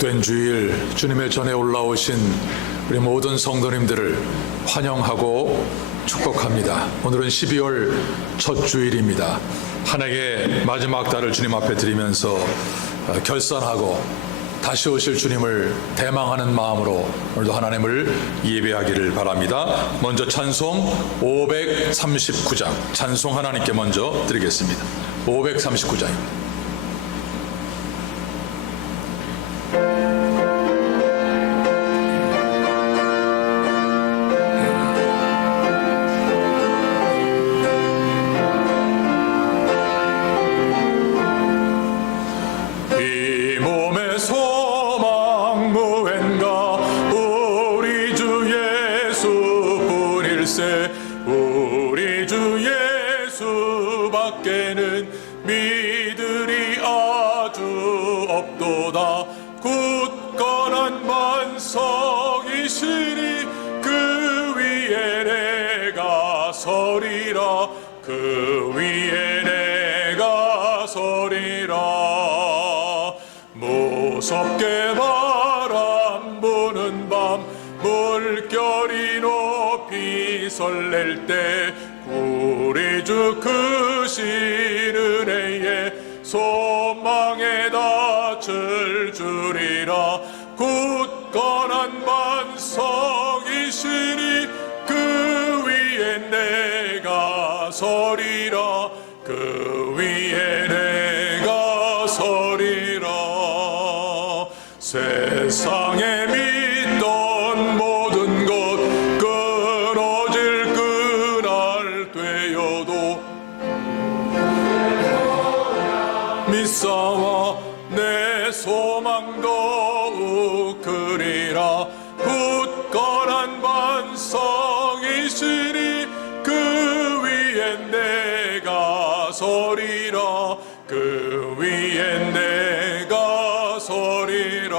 복된 주일, 주님의 전에 올라오신 우리 모든 성도님들을 환영하고 축복합니다. 오늘은 12월 첫 주일입니다. 한 해의 마지막 달을 주님 앞에 드리면서 결산하고 다시 오실 주님을 대망하는 마음으로 오늘도 하나님을 예배하기를 바랍니다. 먼저 찬송 539장, 찬송 하나님께 먼저 드리겠습니다. 539장입니다. 우리 주 예수밖에는 믿으리 아주 없도다. 굳건한 반석이시니 그 위에 내가 서리라. 그 위에 내가 서리라. 무섭게 바람 부는 밤 물결이 높이 설렐 때 우리 주 크신 은혜에 소망에 닿을 줄이라. 굳건한 반석이시니 그 위에 내가 서리라. 그 위에 내가 서리라. 세상에 믿던 모든 것 끊어질 그날 되어도 믿사와 내 소망 더욱 크리라. 굳건한 반석이시니 그 위에 내가 서리라. 그 위에 내가 서리라.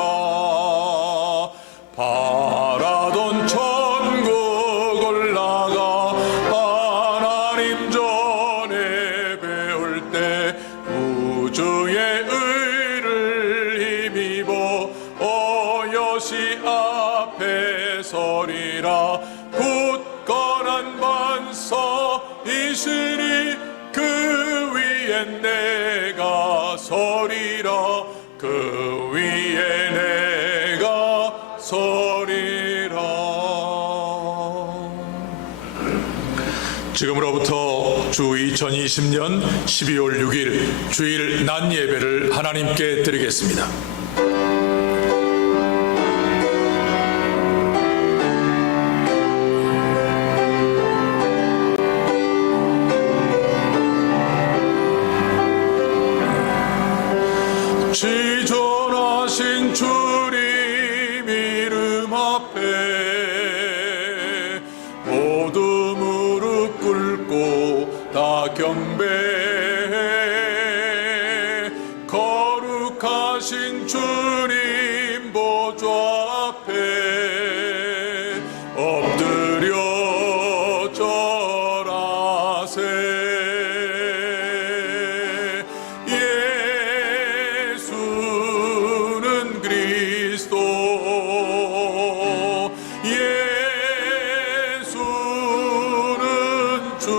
바라던 천국 올라가 하나님 전에 배울 때 우주의 의를 힘입어 어여시 앞에 서리라. 굳건한 반석이시니 그 위에 내가 서리라. 그 위에 내가 서리라. 지금으로부터 주 2020년 12월 6일 주일 낮 예배를 하나님께 드리겠습니다. 지존하신 주님 이름 앞에 모두 무릎 꿇고 다 경배해. 거룩하신 주님 보좌 앞에 엎드려 절하세. 예수는 그리스도, 예수는 주.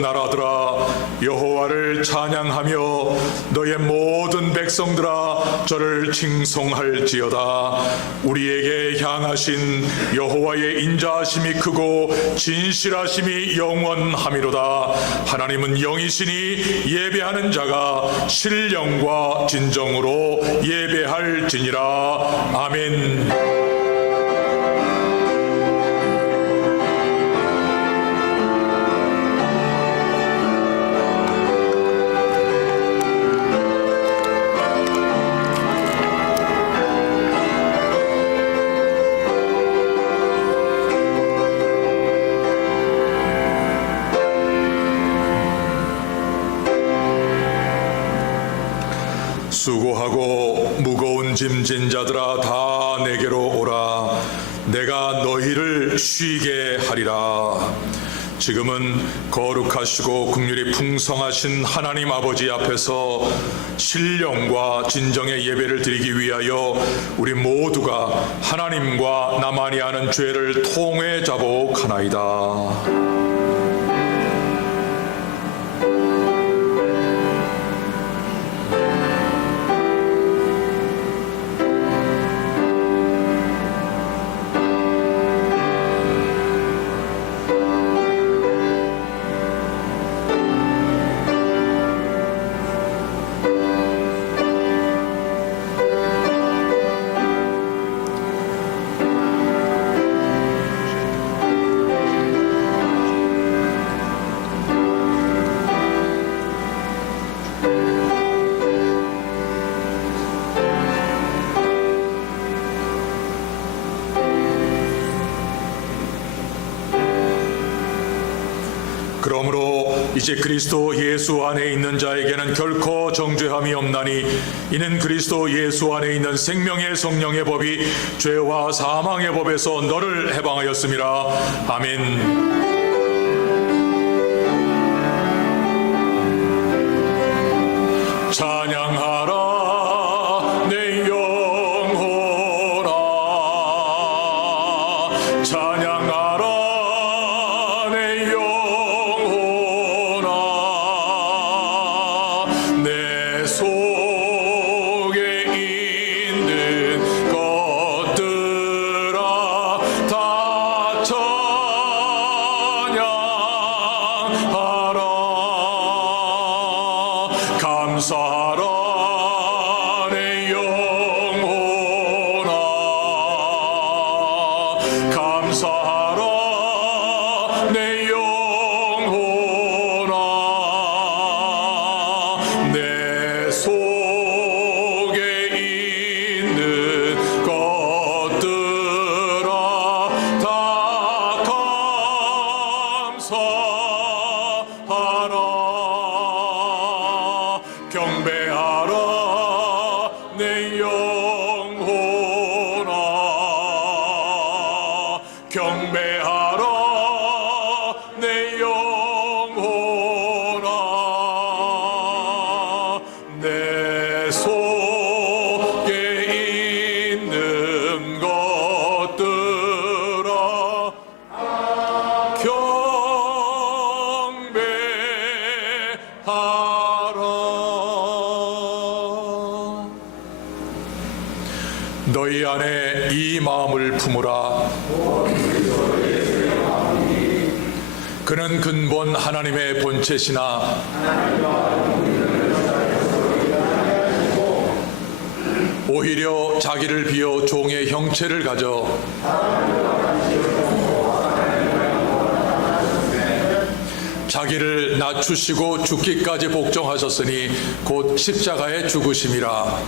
모든 나라들아 여호와를 찬양하며 너의 모든 백성들아 저를 칭송할지어다. 우리에게 향하신 여호와의 인자하심이 크고 진실하심이 영원함이로다. 하나님은 영이시니 예배하는 자가 신령과 진정으로 예배할지니라. 아멘. 수고하고 무거운 짐 진 자들아 다 내게로 오라. 내가 너희를 쉬게 하리라. 지금은 거룩하시고 긍휼이 풍성하신 하나님 아버지 앞에서 신령과 진정의 예배를 드리기 위하여 우리 모두가 하나님과 나만이 아는 죄를 통회 자복하나이다. 그러므로 이제 그리스도 예수 안에 있는 자에게는 결코 정죄함이 없나니 이는 그리스도 예수 안에 있는 생명의 성령의 법이 죄와 사망의 법에서 너를 해방하였음이라. 아멘. 찬양하라 내 영혼아, 찬양하라 내 영혼아, 내 속에 있는 것들아 다 찬양하라. 감사하라 내 영혼아, 감사하라 내 영혼아, 내 속에 있는 것들아 다 감사하라. 경배하라 내 영혼아, 경배하라 내 영혼아, 내 속에 있는 것들아 경배하라. 너희 안에 이 마음을 품으라. 그는 근본 하나님의 본체시나 오히려 자기를 비워 종의 형체를 가져 자기를 낮추시고 죽기까지 복종하셨으니 곧 십자가에 죽으심이라.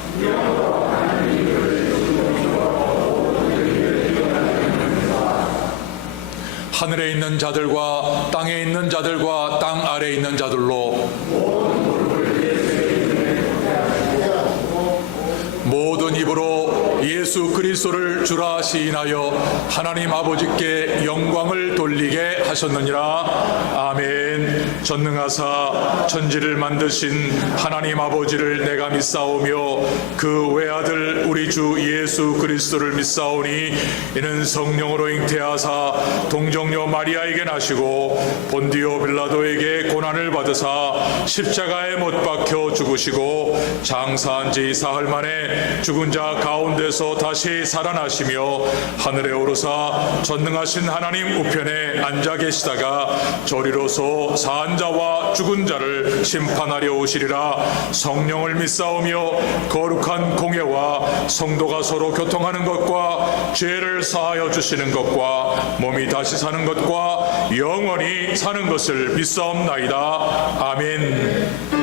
하늘에 있는 자들과 땅에 있는 자들과 땅 아래에 있는 자들로 모든 입으로 예수 그리스도를 주라 시인하여 하나님 아버지께 영광을 돌리게 하셨느니라. 아멘. 전능하사 천지를 만드신 하나님 아버지를 내가 믿사오며 그 외아들 우리 주 예수 그리스도를 믿사오니 이는 성령으로 잉태하사 동정녀 마리아에게 나시고 본디오 빌라도에게 고난을 받으사 십자가에 못 박혀 죽으시고 장사한 지 사흘 만에 죽은 자 가운데서 다시 살아나시며 하늘에 오르사 전능하신 하나님 우편에 앉아 계시다가 저리로서 산 자와 죽은 자를 심판하려 오시리라. 성령을 믿사오며 거룩한 공예와 성도가 서로 교통하는 것과 죄를 사하여 주시는 것과 몸이 다시 사는 것과 영원히 사는 것을 믿사옵나이다. 아멘.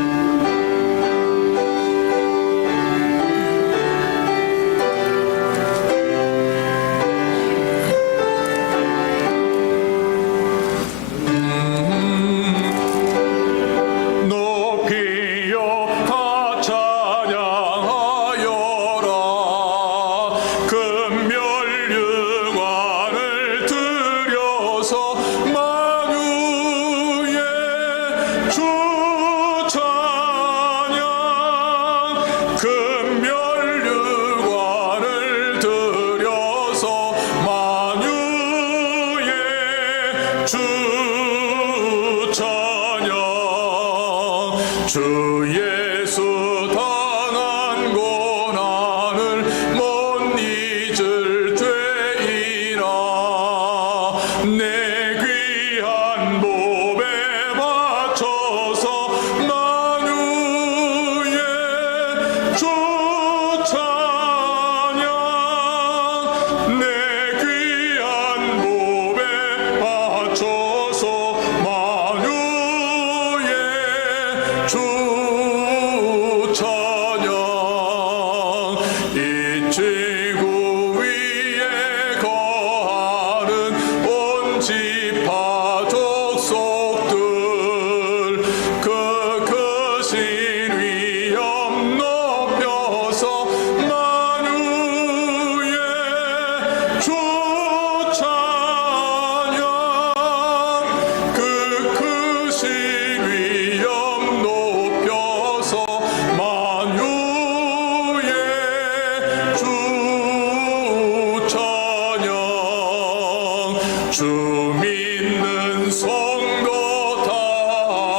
주 예수 당한 고난을 못 잊을 되이라. 내 귀한 몸에 바쳐서 만유의 주 찬양. 내 귀한 몸에 바쳐서 만유의 주 찬양. 이 지구 위에 거하는 온 지파 족속들 그 크신 위엄 높여서 만유의 주 찬양. 그 크신 위엄 높여서 만유의 주 찬양. 주 믿는 성도 다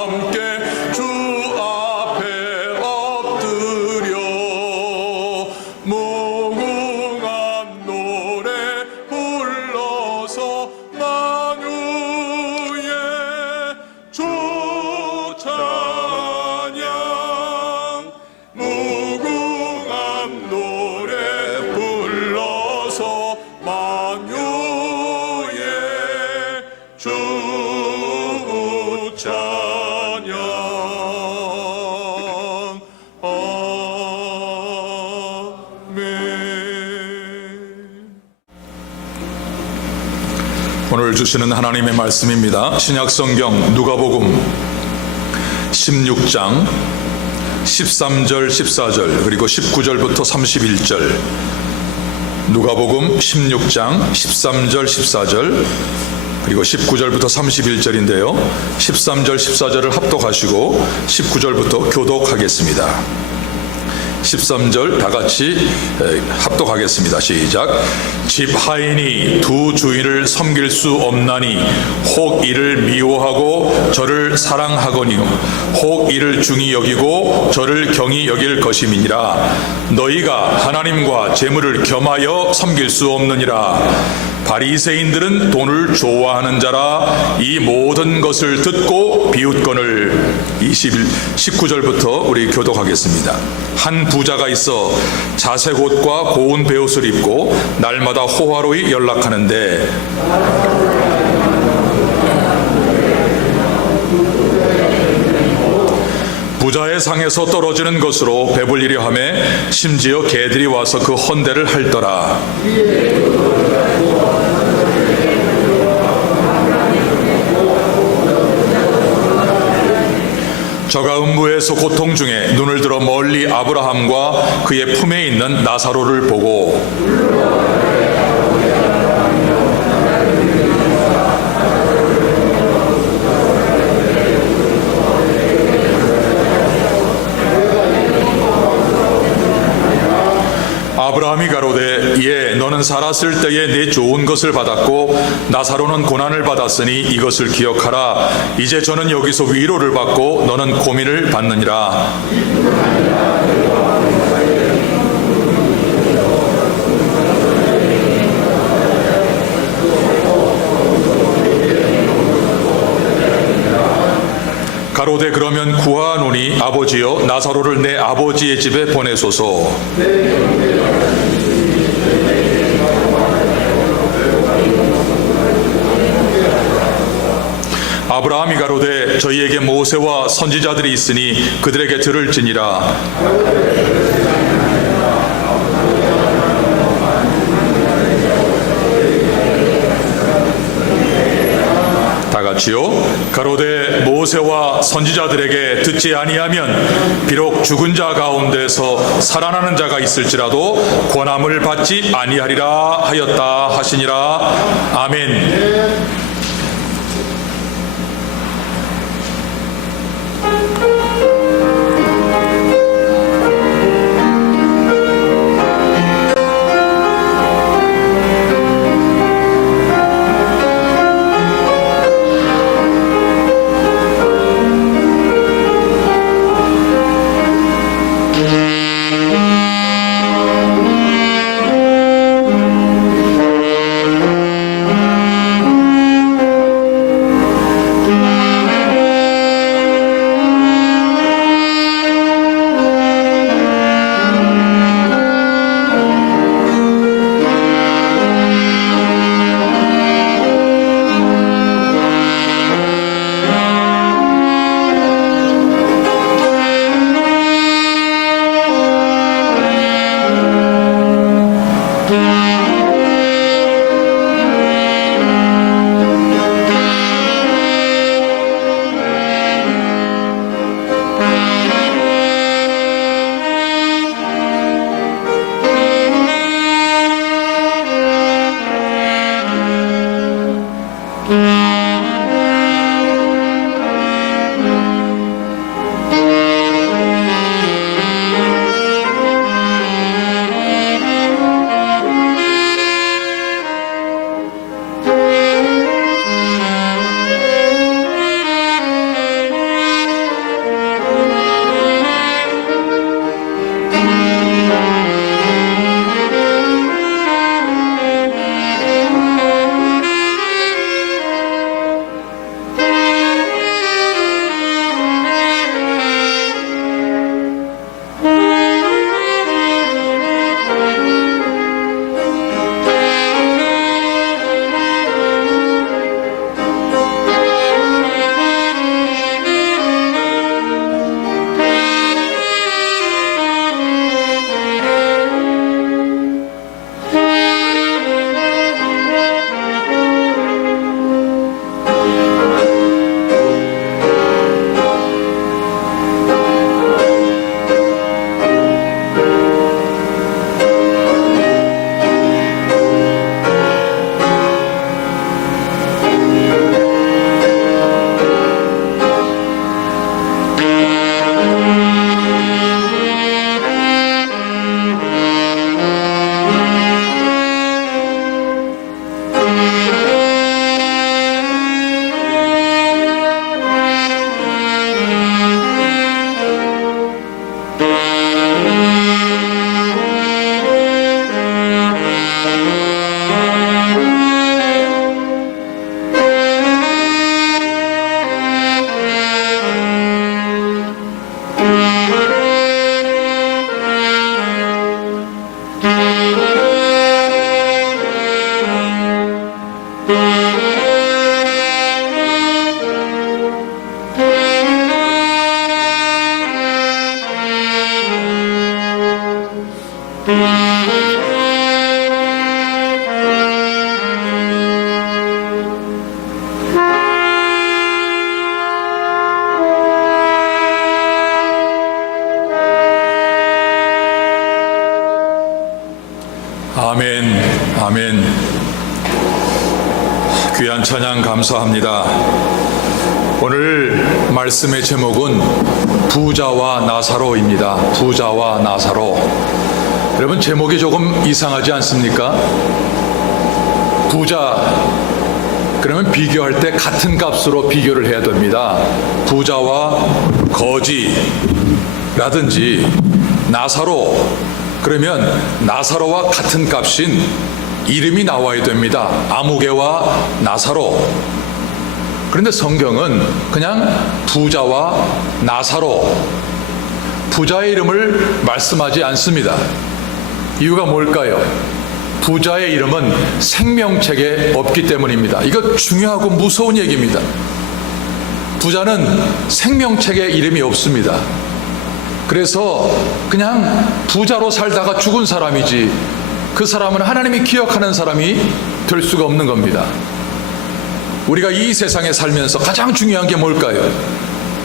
함께 주 앞에 엎드려 무궁한 노래 불러서 만유의 주 찬양. 무궁한 노래 불러서 만유의 주 찬양. 아멘. 오늘 주시는 하나님의 말씀입니다. 신약성경 누가복음 16장 13절 14절 그리고 19절부터 31절. 누가복음 16장 13절 14절 그리고 19절부터 31절인데요 13절 14절을 합독하시고 19절부터 교독하겠습니다. 13절 다 같이 합독하겠습니다. 시작. 집 하인이 두 주인을 섬길 수 없나니 혹 이를 미워하고 저를 사랑하거니와 혹 이를 중히 여기고 저를 경히 여길 것임이니라. 너희가 하나님과 재물을 겸하여 섬길 수 없느니라. 바리새인들은 돈을 좋아하는 자라. 이 모든 것을 듣고 비웃거늘. 19절부터 우리 교독하겠습니다. 한 부자가 있어 자색 옷과 고운 베옷을 입고 날마다 호화로이 연락하는데 부자의 상에서 떨어지는 것으로 배불리려 하매 심지어 개들이 와서 그 헌대를 핥더라. 저가 음부에서 고통 중에 눈을 들어 멀리 아브라함과 그의 품에 있는 나사로를 보고 아브라함이 가로되 예 너는 살았을 때에 내 좋은 것을 받았고 나사로는 고난을 받았으니 이것을 기억하라. 이제 저는 여기서 위로를 받고 너는 고민을 받느니라. 가로되 그러면 구하노니 아버지여 나사로를 내 아버지의 집에 보내소서. 아브라함이 가로되 저희에게 모세와 선지자들이 있으니 그들에게 들을지니라. 같이요. 가로되 모세와 선지자들에게 듣지 아니하면 비록 죽은 자 가운데서 살아나는 자가 있을지라도 권함을 받지 아니하리라 하였다 하시니라. 아멘. 귀한 찬양 감사합니다. 오늘 말씀의 제목은 부자와 나사로입니다. 부자와 나사로. 여러분, 제목이 조금 이상하지 않습니까? 부자, 그러면 비교할 때 같은 값으로 비교를 해야 됩니다. 부자와 거지라든지 나사로, 그러면 나사로와 같은 값인 이름이 나와야 됩니다. 아무개와 나사로. 그런데 성경은 그냥 부자와 나사로, 부자의 이름을 말씀하지 않습니다. 이유가 뭘까요? 부자의 이름은 생명책에 없기 때문입니다. 이거 중요하고 무서운 얘기입니다. 부자는 생명책에 이름이 없습니다. 그래서 그냥 부자로 살다가 죽은 사람이지, 그 사람은 하나님이 기억하는 사람이 될 수가 없는 겁니다. 우리가 이 세상에 살면서 가장 중요한 게 뭘까요?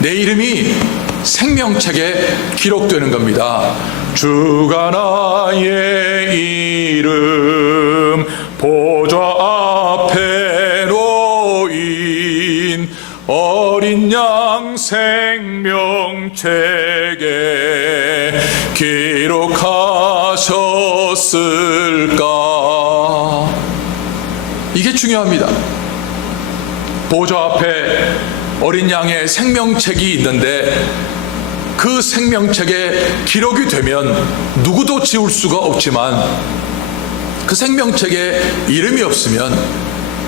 내 이름이 생명책에 기록되는 겁니다. 주가 나의 이름 보좌 앞에 놓인 어린 양 생명책에 기록하셨을까. 이게 중요합니다. 보좌 앞에 어린 양의 생명책이 있는데 그 생명책에 기록이 되면 누구도 지울 수가 없지만, 그 생명책에 이름이 없으면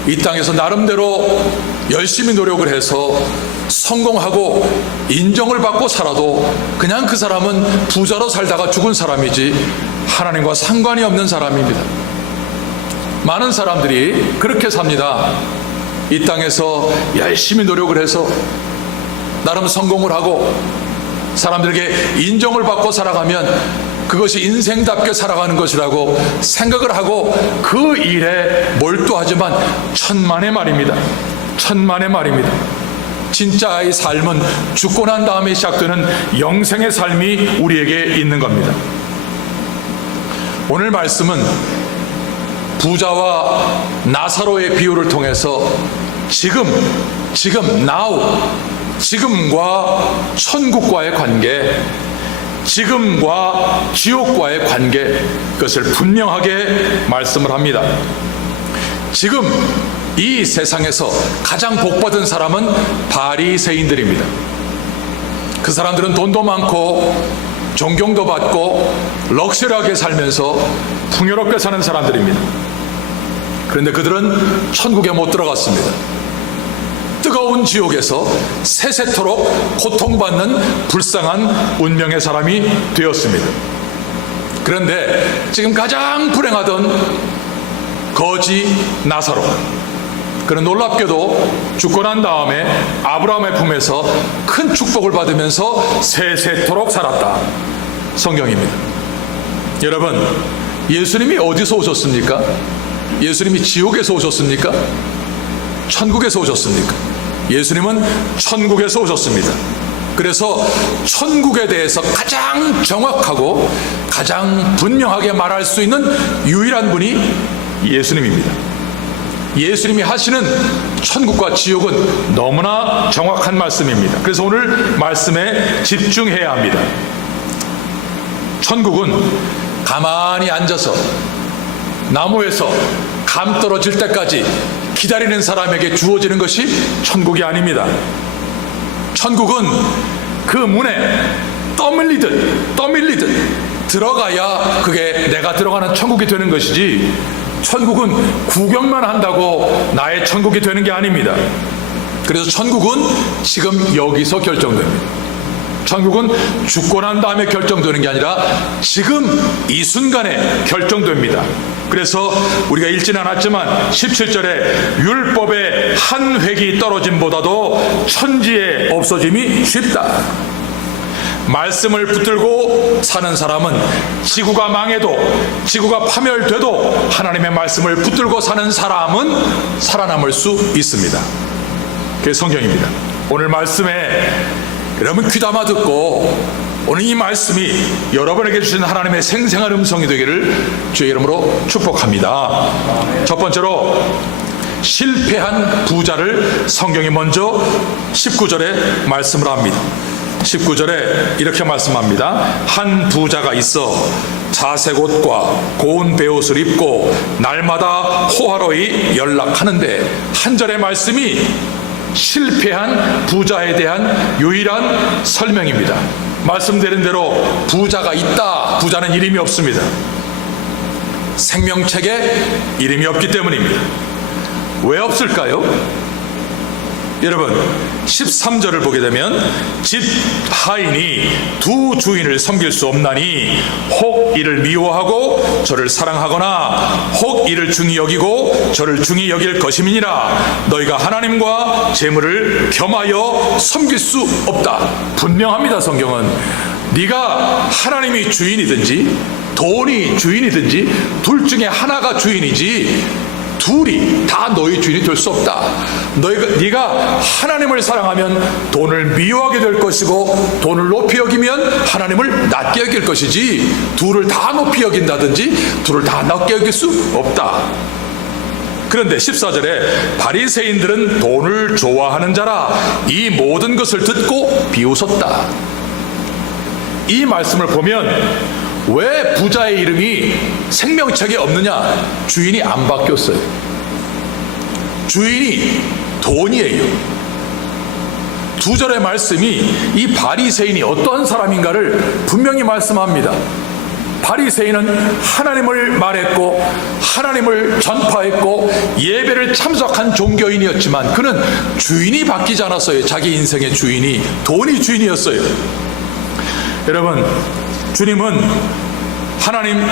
이 땅에서 나름대로 열심히 노력을 해서 성공하고 인정을 받고 살아도 그냥 그 사람은 부자로 살다가 죽은 사람이지 하나님과 상관이 없는 사람입니다. 많은 사람들이 그렇게 삽니다. 이 땅에서 열심히 노력을 해서 나름 성공을 하고 사람들에게 인정을 받고 살아가면 그것이 인생답게 살아가는 것이라고 생각을 하고 그 일에 몰두하지만 천만의 말입니다. 천만의 말입니다. 진짜의 삶은 죽고 난 다음에 시작되는 영생의 삶이 우리에게 있는 겁니다. 오늘 말씀은 부자와 나사로의 비유를 통해서 지금 now, 지금과 천국과의 관계, 지금과 지옥과의 관계, 그것을 분명하게 말씀을 합니다. 지금 이 세상에서 가장 복받은 사람은 바리새인들입니다. 그 사람들은 돈도 많고 존경도 받고 럭셔리하게 살면서 풍요롭게 사는 사람들입니다. 그런데 그들은 천국에 못 들어갔습니다. 뜨거운 지옥에서 세세토록 고통받는 불쌍한 운명의 사람이 되었습니다. 그런데 지금 가장 불행하던 거지 나사로, 그는 놀랍게도 죽고 난 다음에 아브라함의 품에서 큰 축복을 받으면서 세세토록 살았다. 성경입니다. 여러분, 예수님이 어디서 오셨습니까? 예수님이 지옥에서 오셨습니까? 천국에서 오셨습니까? 예수님은 천국에서 오셨습니다. 그래서 천국에 대해서 가장 정확하고 가장 분명하게 말할 수 있는 유일한 분이 예수님입니다. 예수님이 하시는 천국과 지옥은 너무나 정확한 말씀입니다. 그래서 오늘 말씀에 집중해야 합니다. 천국은 가만히 앉아서 나무에서 감 떨어질 때까지 기다리는 사람에게 주어지는 것이 천국이 아닙니다. 천국은 그 문에 떠밀리듯 들어가야 그게 내가 들어가는 천국이 되는 것이지, 천국은 구경만 한다고 나의 천국이 되는 게 아닙니다. 그래서 천국은 지금 여기서 결정됩니다. 천국은 죽고 난 다음에 결정되는 게 아니라 지금 이 순간에 결정됩니다. 그래서 우리가 읽지는 않았지만 17절에 율법의 한 획이 떨어짐보다도 천지에 없어짐이 쉽다. 말씀을 붙들고 사는 사람은 지구가 망해도, 지구가 파멸돼도 하나님의 말씀을 붙들고 사는 사람은 살아남을 수 있습니다. 그게 성경입니다. 오늘 말씀에 여러분 귀담아 듣고 오늘 이 말씀이 여러분에게 주신 하나님의 생생한 음성이 되기를 주의 이름으로 축복합니다. 첫 번째로 실패한 부자를 성경이 먼저 19절에 말씀을 합니다. 19절에 이렇게 말씀합니다. 한 부자가 있어 자색 옷과 고운 베옷을 입고 날마다 호화로이 연락하는데, 한 절의 말씀이 실패한 부자에 대한 유일한 설명입니다. 말씀드린 대로 부자가 있다. 부자는 이름이 없습니다. 생명책에 이름이 없기 때문입니다. 왜 없을까요? 여러분, 13절을 보게 되면 집 하인이 두 주인을 섬길 수 없나니 혹 이를 미워하고 저를 사랑하거나 혹 이를 중히 여기고 저를 중히 여길 것임이니라. 너희가 하나님과 재물을 겸하여 섬길 수 없다. 분명합니다. 성경은 네가 하나님이 주인이든지 돈이 주인이든지 둘 중에 하나가 주인이지 둘이 다 너희 주인이 될 수 없다. 네가 하나님을 사랑하면 돈을 미워하게 될 것이고, 돈을 높이 여기면 하나님을 낮게 여길 것이지, 둘을 다 높이 여긴다든지 둘을 다 낮게 여길 수 없다. 그런데 14절에 바리새인들은 돈을 좋아하는 자라 이 모든 것을 듣고 비웃었다. 이 말씀을 보면 왜 부자의 이름이 생명책에 없느냐? 주인이 안 바뀌었어요. 주인이 돈이에요. 두 절의 말씀이 이 바리새인이 어떤 사람인가를 분명히 말씀합니다. 바리새인은 하나님을 말했고 하나님을 전파했고 예배를 참석한 종교인이었지만 그는 주인이 바뀌지 않았어요. 자기 인생의 주인이 돈이 주인이었어요. 여러분, 주님은 하나님,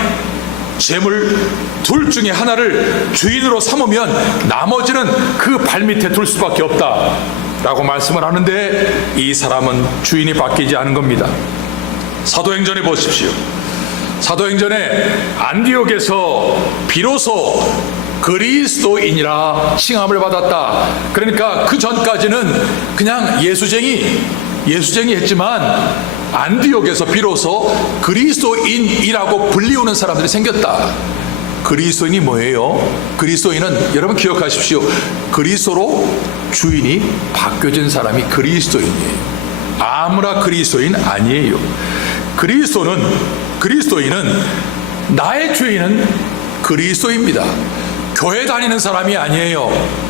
재물 둘 중에 하나를 주인으로 삼으면 나머지는 그 발밑에 둘 수밖에 없다 라고 말씀을 하는데, 이 사람은 주인이 바뀌지 않은 겁니다. 사도행전에 보십시오. 사도행전에 안디옥에서 비로소 그리스도인이라 칭함을 받았다. 그러니까 그 전까지는 그냥 예수쟁이 했지만 안디옥에서 비로소 그리스도인이라고 불리우는 사람들이 생겼다. 그리스도인이 뭐예요? 그리스도인은 여러분 기억하십시오. 그리스도로 주인이 바뀌어진 사람이 그리스도인이에요. 아무나 그리스도인 아니에요. 그리스도인은 나의 주인은 그리스도입니다. 교회 다니는 사람이 아니에요.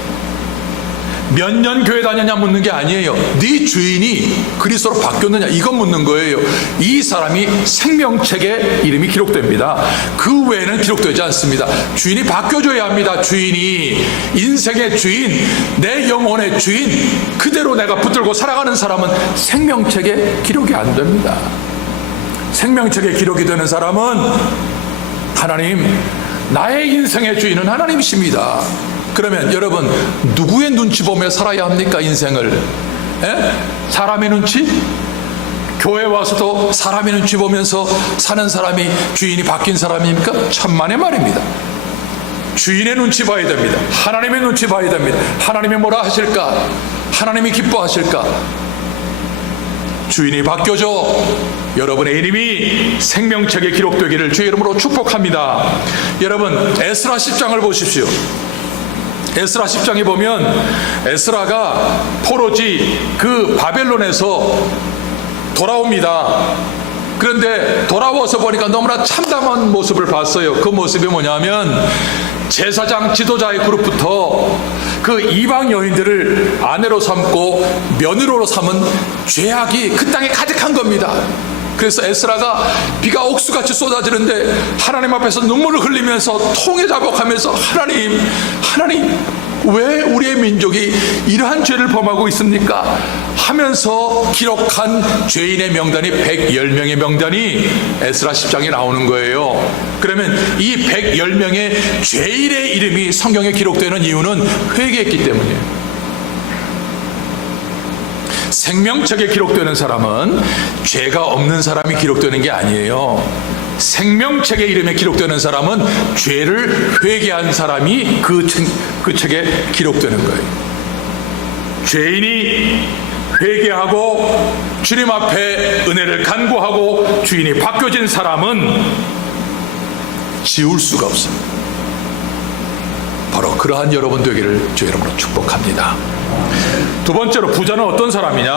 몇 년 교회 다녔냐 묻는 게 아니에요. 네 주인이 그리스도로 바뀌었느냐 이건 묻는 거예요. 이 사람이 생명책에 이름이 기록됩니다. 그 외에는 기록되지 않습니다. 주인이 바뀌어줘야 합니다. 주인이, 인생의 주인, 내 영혼의 주인, 그대로 내가 붙들고 살아가는 사람은 생명책에 기록이 안 됩니다. 생명책에 기록이 되는 사람은 하나님, 나의 인생의 주인은 하나님이십니다. 그러면 여러분, 누구의 눈치 보며 살아야 합니까? 인생을 사람의 눈치? 교회 와서도 사람의 눈치 보면서 사는 사람이 주인이 바뀐 사람입니까? 천만의 말입니다. 주인의 눈치 봐야 됩니다. 하나님의 눈치 봐야 됩니다. 하나님이 뭐라 하실까? 하나님이 기뻐하실까? 주인이 바뀌어져 여러분의 이름이 생명책에 기록되기를 주의 이름으로 축복합니다. 여러분, 에스라 10장을 보십시오. 에스라 10장에 보면 에스라가 포로지 그 바벨론에서 돌아옵니다. 그런데 돌아와서 보니까 너무나 참담한 모습을 봤어요. 그 모습이 뭐냐면 제사장 지도자의 그룹부터 그 이방 여인들을 아내로 삼고 며느리로 삼은 죄악이 그 땅에 가득한 겁니다. 그래서 에스라가 비가 옥수같이 쏟아지는데 하나님 앞에서 눈물을 흘리면서 통회자복하면서 하나님 왜 우리의 민족이 이러한 죄를 범하고 있습니까? 하면서 기록한 죄인의 명단이 110명의 명단이 에스라 10장에 나오는 거예요. 그러면 이 110명의 죄인의 이름이 성경에 기록되는 이유는 회개했기 때문이에요. 생명책에 기록되는 사람은 죄가 없는 사람이 기록되는 게 아니에요. 생명책의 이름에 기록되는 사람은 죄를 회개한 사람이 그 책에 기록되는 거예요. 죄인이 회개하고 주님 앞에 은혜를 간구하고 주인이 바뀌어진 사람은 지울 수가 없습니다. 바로 바로 그러한 여러분 되기를 주 이름으로 축복합니다. 두 번째로 부자는 어떤 사람이냐?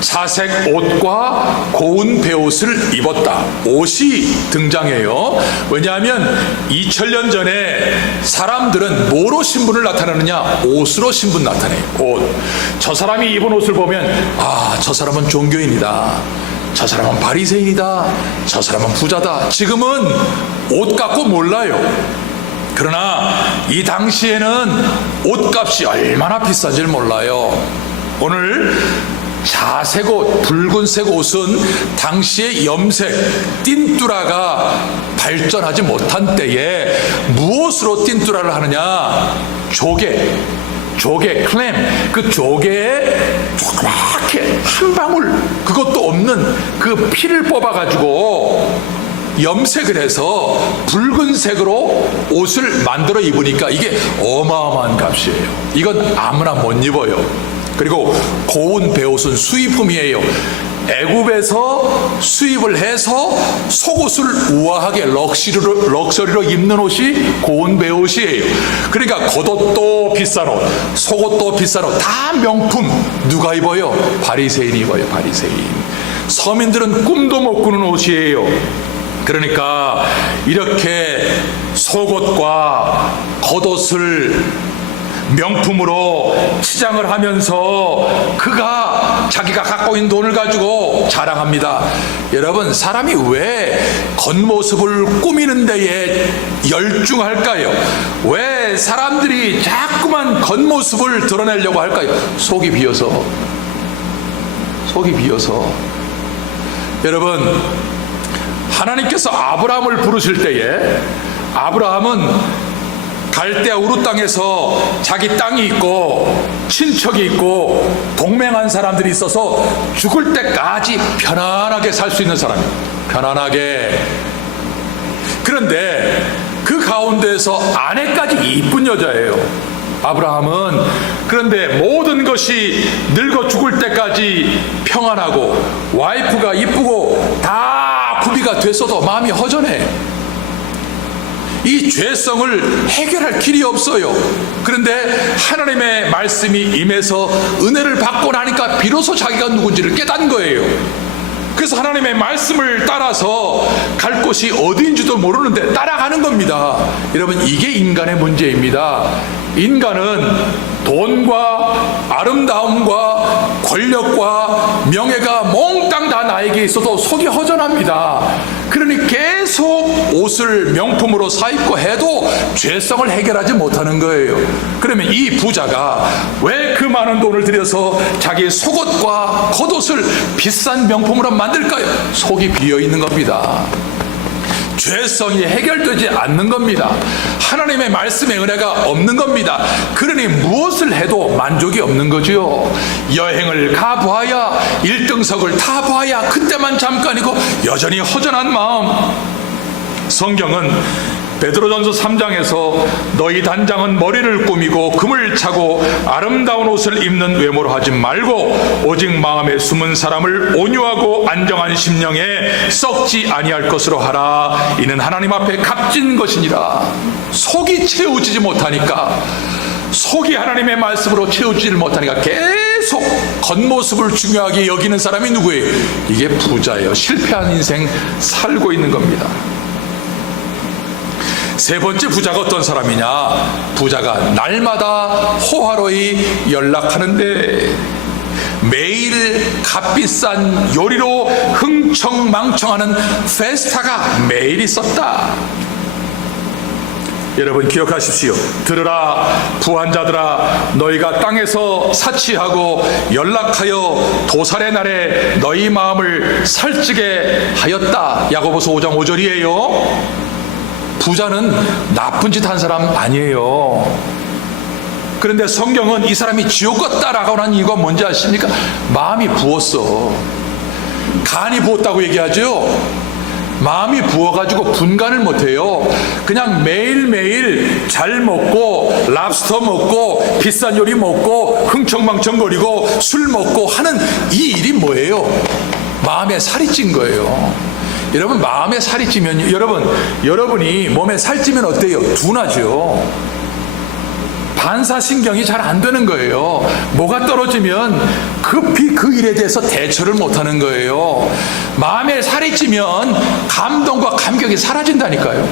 자색 옷과 고운 베옷을 입었다. 옷이 등장해요. 왜냐하면 2000년 전에 사람들은 뭐로 신분을 나타내느냐? 옷으로 신분 나타내요. 옷. 저 사람이 입은 옷을 보면 저 사람은 종교인이다, 저 사람은 바리새인이다, 저 사람은 부자다. 지금은 옷 갖고 몰라요. 그러나 이 당시에는 옷값이 얼마나 비싼지를 몰라요. 오늘 자색 옷, 붉은색 옷은 당시의 염색, 틴뚜라가 발전하지 못한 때에 무엇으로 틴뚜라를 하느냐? 조개, 클램, 그 조개에 조그맣게 한 방울 그것도 없는 그 피를 뽑아가지고 염색을 해서 붉은색으로 옷을 만들어 입으니까 이게 어마어마한 값이에요. 이건 아무나 못 입어요. 그리고 고운 베옷은 수입품이에요. 애굽에서 수입을 해서 속옷을 우아하게 럭셔리로 입는 옷이 고운 베옷이에요. 그러니까 겉옷도 비싼 옷, 속옷도 비싼 옷, 다 명품. 누가 입어요? 바리새인이 입어요. 바리새인. 서민들은 꿈도 못 꾸는 옷이에요. 그러니까 이렇게 속옷과 겉옷을 명품으로 치장을 하면서 그가 자기가 갖고 있는 돈을 가지고 자랑합니다. 여러분, 사람이 왜 겉모습을 꾸미는 데에 열중할까요? 왜 사람들이 자꾸만 겉모습을 드러내려고 할까요? 속이 비어서. 여러분, 하나님께서 아브라함을 부르실 때에 아브라함은 갈대아 우르 땅에서 자기 땅이 있고 친척이 있고 동맹한 사람들이 있어서 죽을 때까지 편안하게 살 수 있는 사람이에요. 편안하게. 그런데 그 가운데에서 아내까지 이쁜 여자예요. 아브라함은. 그런데 모든 것이 늙어 죽을 때까지 평안하고 와이프가 이쁘고 다 구비가 됐어도 마음이 허전해. 이 죄성을 해결할 길이 없어요. 그런데 하나님의 말씀이 임해서 은혜를 받고 나니까 비로소 자기가 누군지를 깨닫는 거예요. 그래서 하나님의 말씀을 따라서 갈 곳이 어디인지도 모르는데 따라가는 겁니다. 여러분, 이게 인간의 문제입니다. 인간은 돈과 아름다움과 권력과 명예가 몽땅 다 나에게 있어도 속이 허전합니다. 그러니 계속 옷을 명품으로 사입고 해도 죄성을 해결하지 못하는 거예요. 그러면 이 부자가 왜 그 많은 돈을 들여서 자기 속옷과 겉옷을 비싼 명품으로 만들까요? 속이 비어있는 겁니다. 죄성이 해결되지 않는 겁니다. 하나님의 말씀의 은혜가 없는 겁니다. 그러니 무엇을 해도 만족이 없는 거죠. 여행을 가보아야, 1등석을 타보아야 그때만 잠깐이고 여전히 허전한 마음. 성경은 베드로전서 3장에서 너희 단장은 머리를 꾸미고 금을 차고 아름다운 옷을 입는 외모로 하지 말고 오직 마음에 숨은 사람을 온유하고 안정한 심령에 썩지 아니할 것으로 하라. 이는 하나님 앞에 값진 것이니라. 속이 채워지지 못하니까, 속이 하나님의 말씀으로 채워지질 못하니까 계속 겉모습을 중요하게 여기는 사람이 누구예요? 이게 부자예요. 실패한 인생 살고 있는 겁니다. 세 번째 부자가 어떤 사람이냐? 부자가 날마다 호화로이 연락하는데 매일 값비싼 요리로 흥청망청하는 페스타가 매일 있었다. 여러분 기억하십시오. 들으라 부한자들아, 너희가 땅에서 사치하고 연락하여 도살의 날에 너희 마음을 살찌게 하였다. 야고보서 5장 5절이에요. 부자는 나쁜 짓 한 사람 아니에요. 그런데 성경은 이 사람이 지옥 갔다라고 하는 이유가 뭔지 아십니까? 마음이 부었어. 간이 부었다고 얘기하죠. 마음이 부어가지고 분간을 못해요. 그냥 매일매일 잘 먹고 랍스터 먹고 비싼 요리 먹고 흥청망청거리고 술 먹고 하는 이 일이 뭐예요? 마음에 살이 찐 거예요. 여러분, 마음에 살이 찌면, 여러분이 몸에 살 찌면 어때요? 둔하죠. 반사신경이 잘 안 되는 거예요. 뭐가 떨어지면 급히 그 일에 대해서 대처를 못하는 거예요. 마음에 살이 찌면 감동과 감격이 사라진다니까요.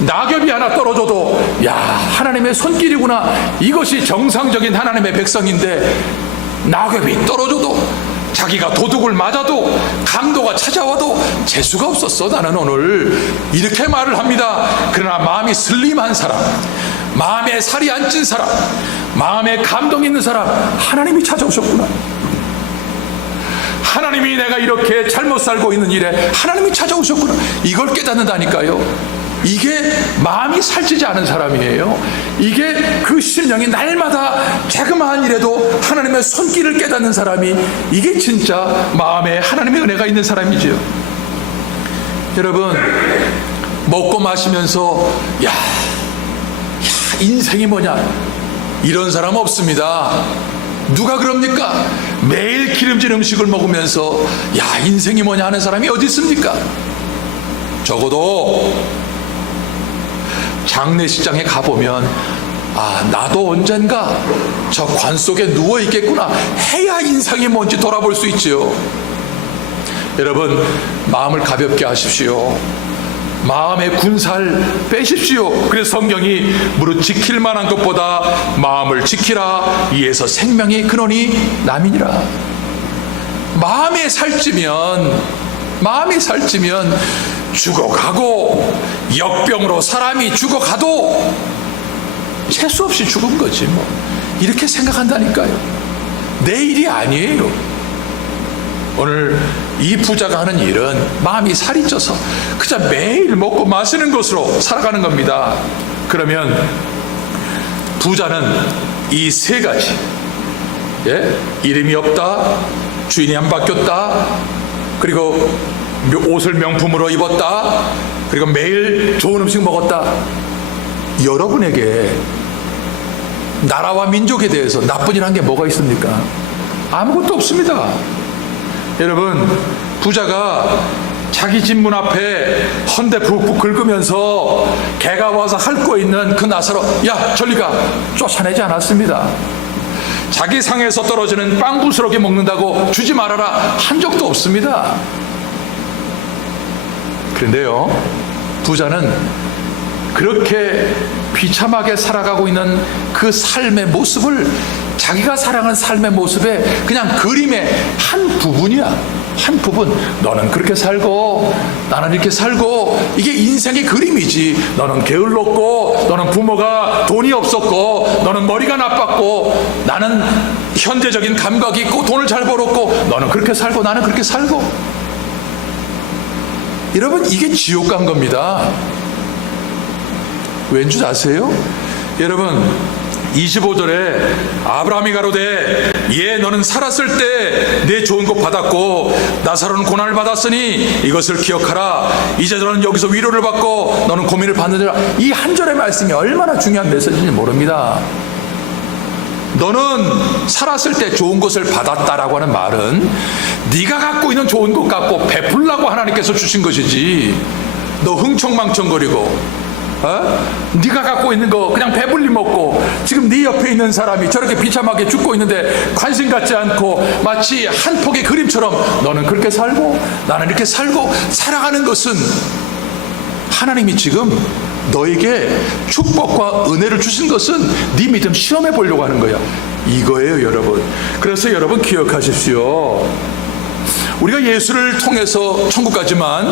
낙엽이 하나 떨어져도 야, 하나님의 손길이구나, 이것이 정상적인 하나님의 백성인데, 낙엽이 떨어져도 자기가 도둑을 맞아도 강도가 찾아와도 재수가 없었어 나는 오늘, 이렇게 말을 합니다. 그러나 마음이 슬림한 사람, 마음에 살이 안 찐 사람, 마음에 감동이 있는 사람, 하나님이 찾아오셨구나, 하나님이 내가 이렇게 잘못 살고 있는 일에 하나님이 찾아오셨구나, 이걸 깨닫는다니까요. 이게 마음이 살찌지 않은 사람이에요. 이게 그 심령이 날마다 자그마한 일에도 하나님의 손길을 깨닫는 사람이, 이게 진짜 마음에 하나님의 은혜가 있는 사람이지요. 여러분, 먹고 마시면서 야 인생이 뭐냐, 이런 사람 없습니다. 누가 그럽니까? 매일 기름진 음식을 먹으면서 야 인생이 뭐냐 하는 사람이 어디 있습니까? 적어도 장례식장에 가보면 아, 나도 언젠가 저 관 속에 누워 있겠구나 해야 인생이 뭔지 돌아볼 수 있지요. 여러분, 마음을 가볍게 하십시오. 마음의 군살 빼십시오. 그래서 성경이 무릇 지킬 만한 것보다 마음을 지키라, 이에서 생명이 근원이 남이니라. 마음이 살찌면 죽어가고, 역병으로 사람이 죽어가도 재수 없이 죽은 거지 뭐, 이렇게 생각한다니까요. 내 일이 아니에요. 오늘 이 부자가 하는 일은 마음이 살이 쪄서 그저 매일 먹고 마시는 것으로 살아가는 겁니다. 그러면 부자는 이 세 가지, 이름이 없다, 주인이 안 바뀌었다, 그리고 옷을 명품으로 입었다, 그리고 매일 좋은 음식 먹었다, 여러분에게 나라와 민족에 대해서 나쁜 일 한 게 뭐가 있습니까? 아무것도 없습니다. 여러분, 부자가 자기 집 문 앞에 헌데 푹푹 긁으면서 개가 와서 핥고 있는 그 나사로 야 저리 가 쫓아내지 않았습니다. 자기 상에서 떨어지는 빵 부스러기 먹는다고 주지 말아라 한 적도 없습니다. 그런데요, 부자는 그렇게 비참하게 살아가고 있는 그 삶의 모습을, 자기가 살아가는 삶의 모습에 그냥 그림의 한 부분이야. 한 부분. 너는 그렇게 살고 나는 이렇게 살고, 이게 인생의 그림이지. 너는 게을렀고, 너는 부모가 돈이 없었고, 너는 머리가 나빴고, 나는 현대적인 감각이 있고 돈을 잘 벌었고, 너는 그렇게 살고 나는 그렇게 살고. 여러분, 이게 지옥 간 겁니다. 왠 줄 아세요? 여러분, 25절에 아브라함이 가로되 예 너는 살았을 때 내 좋은 것 받았고 나사로는 고난을 받았으니 이것을 기억하라. 이제 너는 여기서 위로를 받고 너는 고민을 받느니라. 이 한 절의 말씀이 얼마나 중요한 메시지인지 모릅니다. 너는 살았을 때 좋은 것을 받았다라고 하는 말은 네가 갖고 있는 좋은 것 갖고 베풀라고 하나님께서 주신 것이지, 너 흥청망청거리고 네가 갖고 있는 거 그냥 배불리 먹고 지금 네 옆에 있는 사람이 저렇게 비참하게 죽고 있는데 관심 갖지 않고 마치 한 폭의 그림처럼 너는 그렇게 살고 나는 이렇게 살고 살아가는 것은 하나님이 지금 너에게 축복과 은혜를 주신 것은 네 믿음 시험해 보려고 하는 거야. 이거예요, 여러분. 그래서 여러분 기억하십시오. 우리가 예수를 통해서 천국 가지만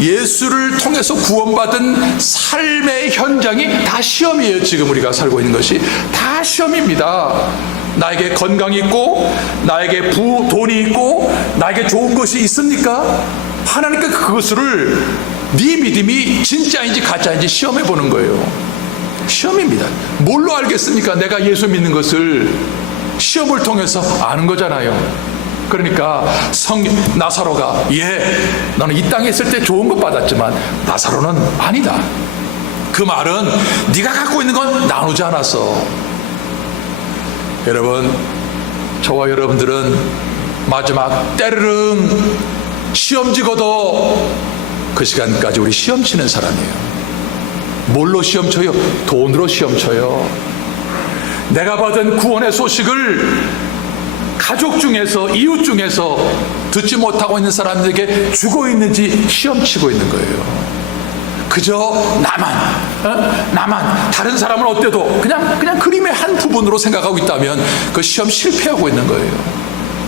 예수를 통해서 구원받은 삶의 현장이 다 시험이에요. 지금 우리가 살고 있는 것이 다 시험입니다. 나에게 건강이 있고 나에게 돈이 있고 나에게 좋은 것이 있습니까? 하나님께 그것을 네 믿음이 진짜인지 가짜인지 시험해 보는 거예요. 시험입니다. 뭘로 알겠습니까? 내가 예수 믿는 것을 시험을 통해서 아는 거잖아요. 그러니까 나사로가 너는 이 땅에 있을 때 좋은 것 받았지만 나사로는 아니다. 그 말은 네가 갖고 있는 건 나누지 않았어. 여러분, 저와 여러분들은 마지막 때르릉 시험지고도 그 시간까지 우리 시험 치는 사람이에요. 뭘로 시험 쳐요? 돈으로 시험 쳐요. 내가 받은 구원의 소식을 가족 중에서, 이웃 중에서 듣지 못하고 있는 사람들에게 주고 있는지 시험치고 있는 거예요. 그저 나만 다른 사람은 어때도 그냥 그림의 한 부분으로 생각하고 있다면 그 시험 실패하고 있는 거예요.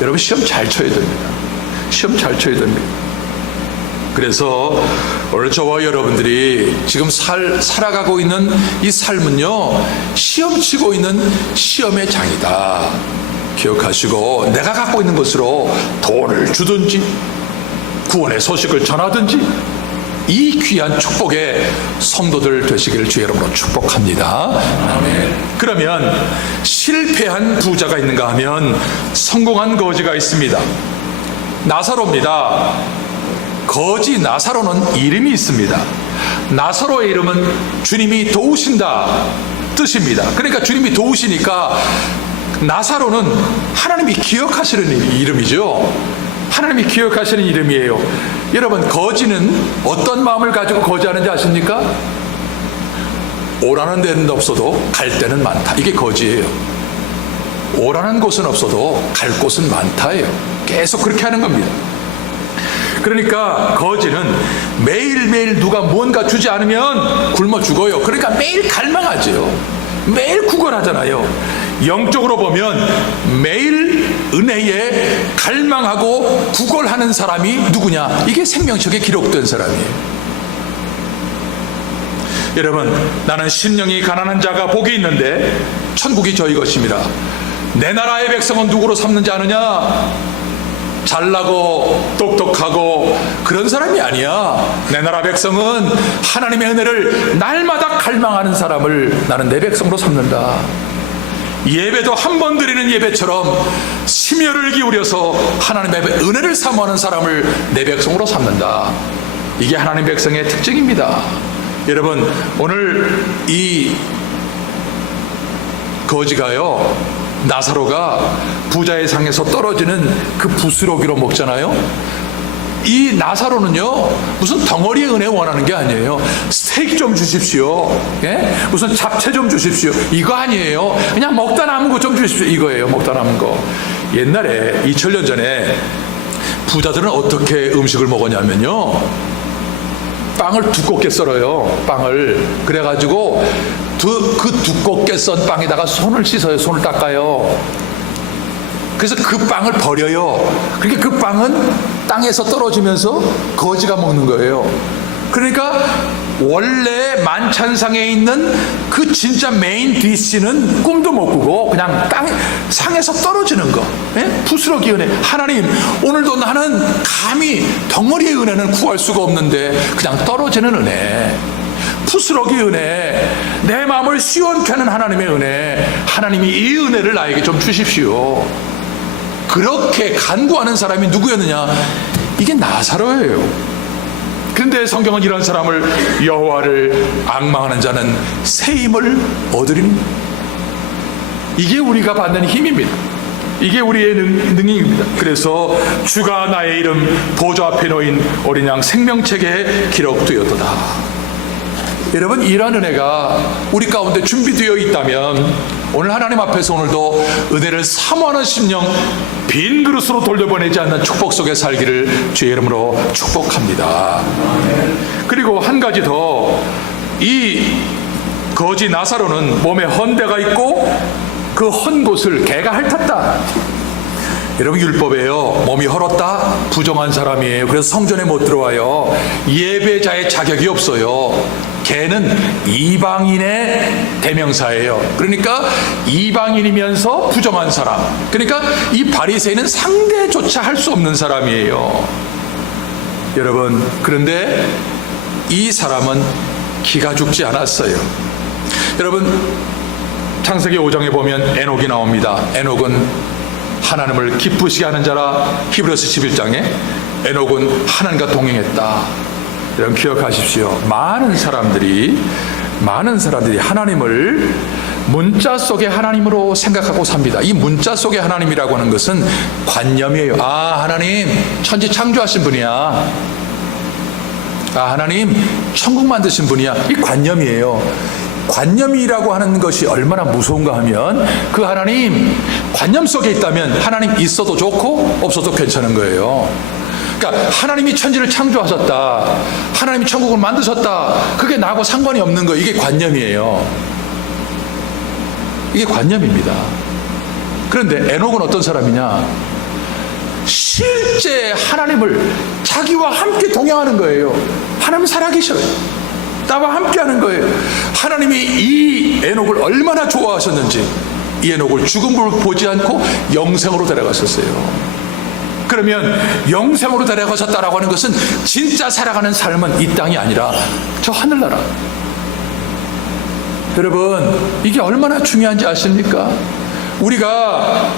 여러분, 시험 잘 쳐야 됩니다. 시험 잘 쳐야 됩니다. 그래서 오늘 저와 여러분들이 지금 살아가고 있는 이 삶은요, 시험 치고 있는 시험의 장이다. 기억하시고, 내가 갖고 있는 것으로 돈을 주든지 구원의 소식을 전하든지 이 귀한 축복의 성도들 되시기를 주의 이름으로 축복합니다. 아멘. 그러면 실패한 부자가 있는가 하면 성공한 거지가 있습니다. 나사로입니다. 거지 나사로는 이름이 있습니다. 나사로의 이름은 주님이 도우신다 뜻입니다. 그러니까 주님이 도우시니까 나사로는 하나님이 기억하시는 이름이죠. 하나님이 기억하시는 이름이에요. 여러분, 거지는 어떤 마음을 가지고 거지하는지 아십니까? 오라는 데는 없어도 갈 데는 많다. 이게 거지예요. 오라는 곳은 없어도 갈 곳은 많다예요. 계속 그렇게 하는 겁니다. 그러니까 거지는 매일매일 누가 무언가 주지 않으면 굶어 죽어요. 그러니까 매일 갈망하죠. 매일 구걸하잖아요. 영적으로 보면 매일 은혜에 갈망하고 구걸하는 사람이 누구냐? 이게 생명책에 기록된 사람이에요. 여러분, 나는 심령이 가난한 자가 복이 있는데 천국이 저희 것입니다. 내 나라의 백성은 누구로 삼는지 아느냐? 잘나고 똑똑하고 그런 사람이 아니야. 내 나라 백성은 하나님의 은혜를 날마다 갈망하는 사람을 나는 내 백성으로 삼는다. 예배도 한 번 드리는 예배처럼 심혈을 기울여서 하나님의 은혜를 사모하는 사람을 내 백성으로 삼는다. 이게 하나님 백성의 특징입니다. 여러분, 오늘 이 거지가요, 나사로가 부자의 상에서 떨어지는 그 부스러기로 먹잖아요. 이 나사로는요, 무슨 덩어리의 은혜 원하는 게 아니에요. 스테이크 좀 주십시오. 예? 무슨 잡채 좀 주십시오. 이거 아니에요. 그냥 먹다 남은 거 좀 주십시오. 이거예요. 먹다 남은 거. 옛날에 2000년 전에 부자들은 어떻게 음식을 먹었냐면요, 빵을 두껍게 썰어요. 빵을. 그래가지고 그 두껍게 썬 빵에다가 손을 씻어요. 손을 닦아요. 그래서 그 빵을 버려요. 그러니까 그 빵은 땅에서 떨어지면서 거지가 먹는 거예요. 그러니까 원래 만찬상에 있는 그 진짜 메인 디시는 꿈도 못 꾸고 그냥 상에서 떨어지는 거. 예? 부스러기 은혜. 하나님, 오늘도 나는 감히 덩어리의 은혜는 구할 수가 없는데 그냥 떨어지는 은혜, 부스러기 은혜, 내 마음을 시원케 하는 하나님의 은혜, 하나님이 이 은혜를 나에게 좀 주십시오. 그렇게 간구하는 사람이 누구였느냐? 이게 나사로예요. 그런데 성경은 이런 사람을 여호와를 앙망하는 자는 새 힘을 얻으리니, 이게 우리가 받는 힘입니다. 이게 우리의 능력입니다. 그래서 주가 나의 이름 보좌 앞에 놓인 어린 양 생명책에 기록되었도다. 여러분, 이러한 은혜가 우리 가운데 준비되어 있다면 오늘 하나님 앞에서 오늘도 은혜를 사모하는 심령, 빈 그릇으로 돌려보내지 않는 축복 속에 살기를 주의 이름으로 축복합니다. 그리고 한 가지 더, 이 거지 나사로는 몸에 헌대가 있고 그 헌 곳을 개가 핥았다. 여러분, 율법에요, 몸이 헐었다 부정한 사람이에요. 그래서 성전에 못 들어와요. 예배자의 자격이 없어요. 개는 이방인의 대명사예요. 그러니까 이방인이면서 부정한 사람, 그러니까 이 바리새인은 상대조차 할 수 없는 사람이에요. 여러분, 그런데 이 사람은 기가 죽지 않았어요. 여러분, 창세기 5장에 보면 에녹이 나옵니다. 에녹은 하나님을 기쁘시게 하는 자라. 히브리서 11장에 에녹은 하나님과 동행했다. 여러분, 기억하십시오. 많은 사람들이 하나님을 문자 속의 하나님으로 생각하고 삽니다. 이 문자 속의 하나님이라고 하는 것은 관념이에요. 아, 하나님 천지 창조하신 분이야. 하나님 천국 만드신 분이야. 이 관념이에요. 관념이라고 하는 것이 얼마나 무서운가 하면 그 하나님 관념 속에 있다면 하나님 있어도 좋고 없어도 괜찮은 거예요. 그러니까 하나님이 천지를 창조하셨다, 하나님이 천국을 만드셨다, 그게 나하고 상관이 없는 거예요. 이게 관념이에요. 이게 관념입니다. 그런데 에녹은 어떤 사람이냐? 실제 하나님을 자기와 함께 동행하는 거예요. 하나님 살아계셔요. 나와 함께하는 거예요. 하나님이 이 에녹을 얼마나 좋아하셨는지, 이 에녹을 죽음을 보지 않고 영생으로 데려가셨어요. 그러면 영생으로 데려가셨다라고 하는 것은 진짜 살아가는 삶은 이 땅이 아니라 저 하늘나라. 여러분, 이게 얼마나 중요한지 아십니까? 우리가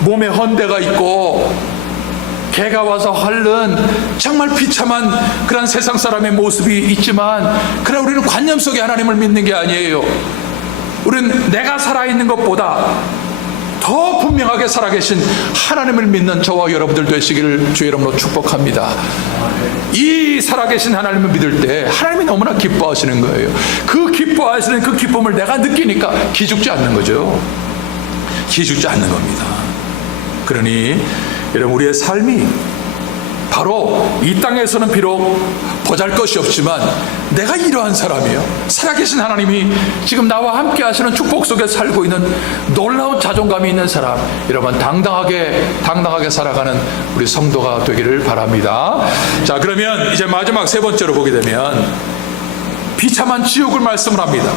몸에 헌대가 있고 개가 와서 핥는 정말 비참한 그런 세상 사람의 모습이 있지만, 그러나 우리는 관념 속에 하나님을 믿는 게 아니에요. 우리는 내가 살아있는 것보다 더 분명하게 살아계신 하나님을 믿는 저와 여러분들 되시기를 주의 이름으로 축복합니다. 이 살아계신 하나님을 믿을 때 하나님이 너무나 기뻐하시는 거예요. 그 기뻐하시는 그 기쁨을 내가 느끼니까 기죽지 않는 거죠. 기죽지 않는 겁니다. 그러니 여러분, 우리의 삶이 바로 이 땅에서는 비록 보잘것이 없지만 내가 이러한 사람이에요. 살아계신 하나님이 지금 나와 함께 하시는 축복 속에 살고 있는 놀라운 자존감이 있는 사람, 여러분 당당하게 살아가는 우리 성도가 되기를 바랍니다. 자, 그러면 이제 마지막 세 번째로 보게 되면 비참한 지옥을 말씀을 합니다.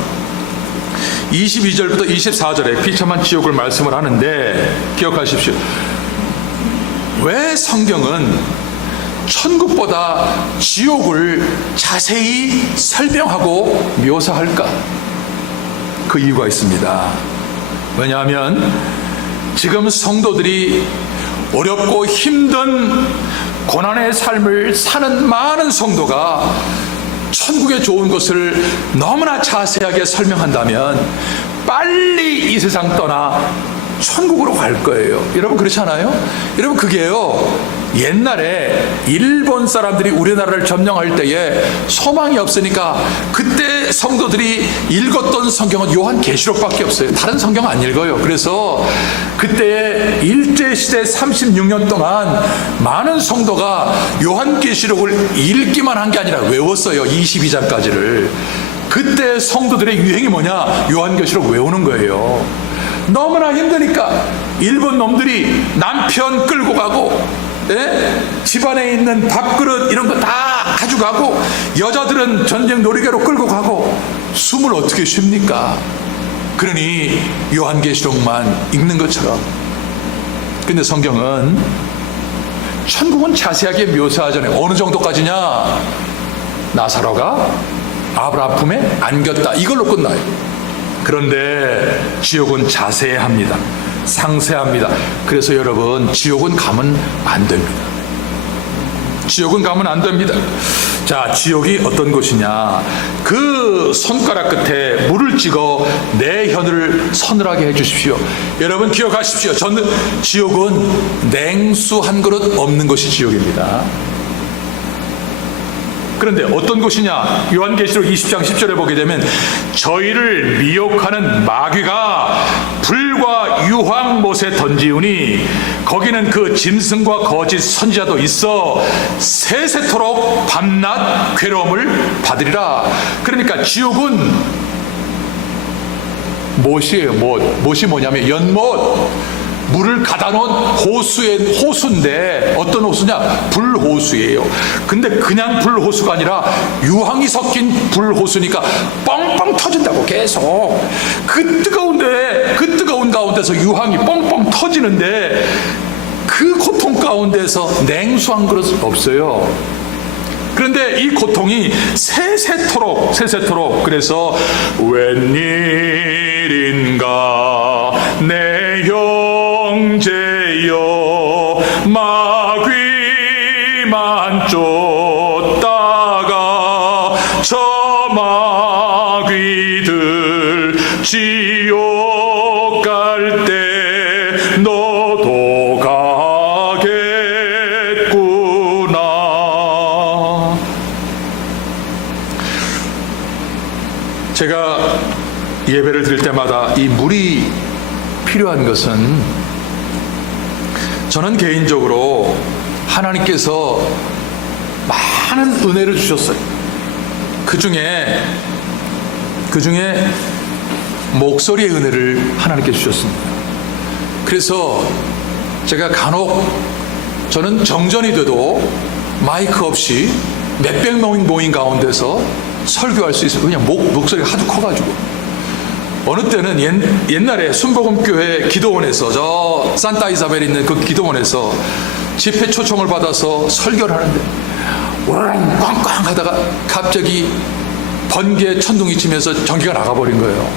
22절부터 24절에 비참한 지옥을 말씀을 하는데, 기억하십시오. 왜 성경은 천국보다 지옥을 자세히 설명하고 묘사할까? 그 이유가 있습니다. 왜냐하면 지금 성도들이 어렵고 힘든 고난의 삶을 사는 많은 성도가 천국의 좋은 것을 너무나 자세하게 설명한다면 빨리 이 세상 떠나 천국으로 갈 거예요. 여러분, 그렇지 않아요? 여러분, 그게요, 옛날에 일본 사람들이 우리나라를 점령할 때에 소망이 없으니까 그때 성도들이 읽었던 성경은 요한계시록밖에 없어요. 다른 성경 안 읽어요. 그래서 그때 일제시대 36년 동안 많은 성도가 요한계시록을 읽기만 한 게 아니라 외웠어요. 22장까지를. 그때 성도들의 유행이 뭐냐? 요한계시록 외우는 거예요. 너무나 힘드니까 일본 놈들이 남편 끌고 가고, 집안에 있는 밥그릇 이런 거 다 가져가고, 여자들은 전쟁 놀이개로 끌고 가고, 숨을 어떻게 쉽니까? 그러니 요한계시록만 읽는 것처럼. 근데 성경은 천국은 자세하게 묘사하잖아요. 어느 정도까지냐? 나사로가 아브라함 품에 안겼다, 이걸로 끝나요. 그런데 지옥은 자세합니다. 상세합니다. 그래서 여러분, 지옥은 가면 안 됩니다. 지옥은 가면 안 됩니다. 자, 지옥이 어떤 곳이냐? 그 손가락 끝에 물을 찍어 내 혀를 서늘하게 해주십시오. 여러분, 기억하십시오. 지옥은 냉수 한 그릇 없는 것이 지옥입니다. 그런데 어떤 곳이냐? 요한계시록 20장 10절에 보게 되면 저희를 미혹하는 마귀가 불과 유황못에 던지우니 거기는 그 짐승과 거짓 선지자도 있어 세세토록 밤낮 괴로움을 받으리라. 그러니까 지옥은 못이에요. 못이 뭐냐면 연못. 물을 가다 놓은 호수인데 어떤 호수냐? 불호수예요. 근데 그냥 불호수가 아니라 유황이 섞인 불호수니까 뻥뻥 터진다고. 계속 그 뜨거운 가운데서 유황이 뻥뻥 터지는데 그 고통 가운데서 냉수 한 그릇 없어요. 그런데 이 고통이 세세토록. 그래서 웬일인가 내 형제여 마귀만 쫓다가 저 마귀들 지옥 갈 때 너도 가겠구나. 예배를 드릴 때마다 이 물이 필요한 것은 저는 개인적으로 하나님께서 많은 은혜를 주셨어요. 그 중에 목소리의 은혜를 하나님께 주셨습니다. 그래서 제가 간혹 저는 정전이 돼도 마이크 없이 몇백 명인 모임 가운데서 설교할 수 있어요. 그냥 목소리가 하도 커가지고. 어느 때는 옛날에 순복음교회 기도원에서 저 산타 이사벨 있는 그 기도원에서 집회 초청을 받아서 설교를 하는데 오라랑 꽝꽝 하다가 갑자기 번개 천둥이 치면서 전기가 나가버린 거예요.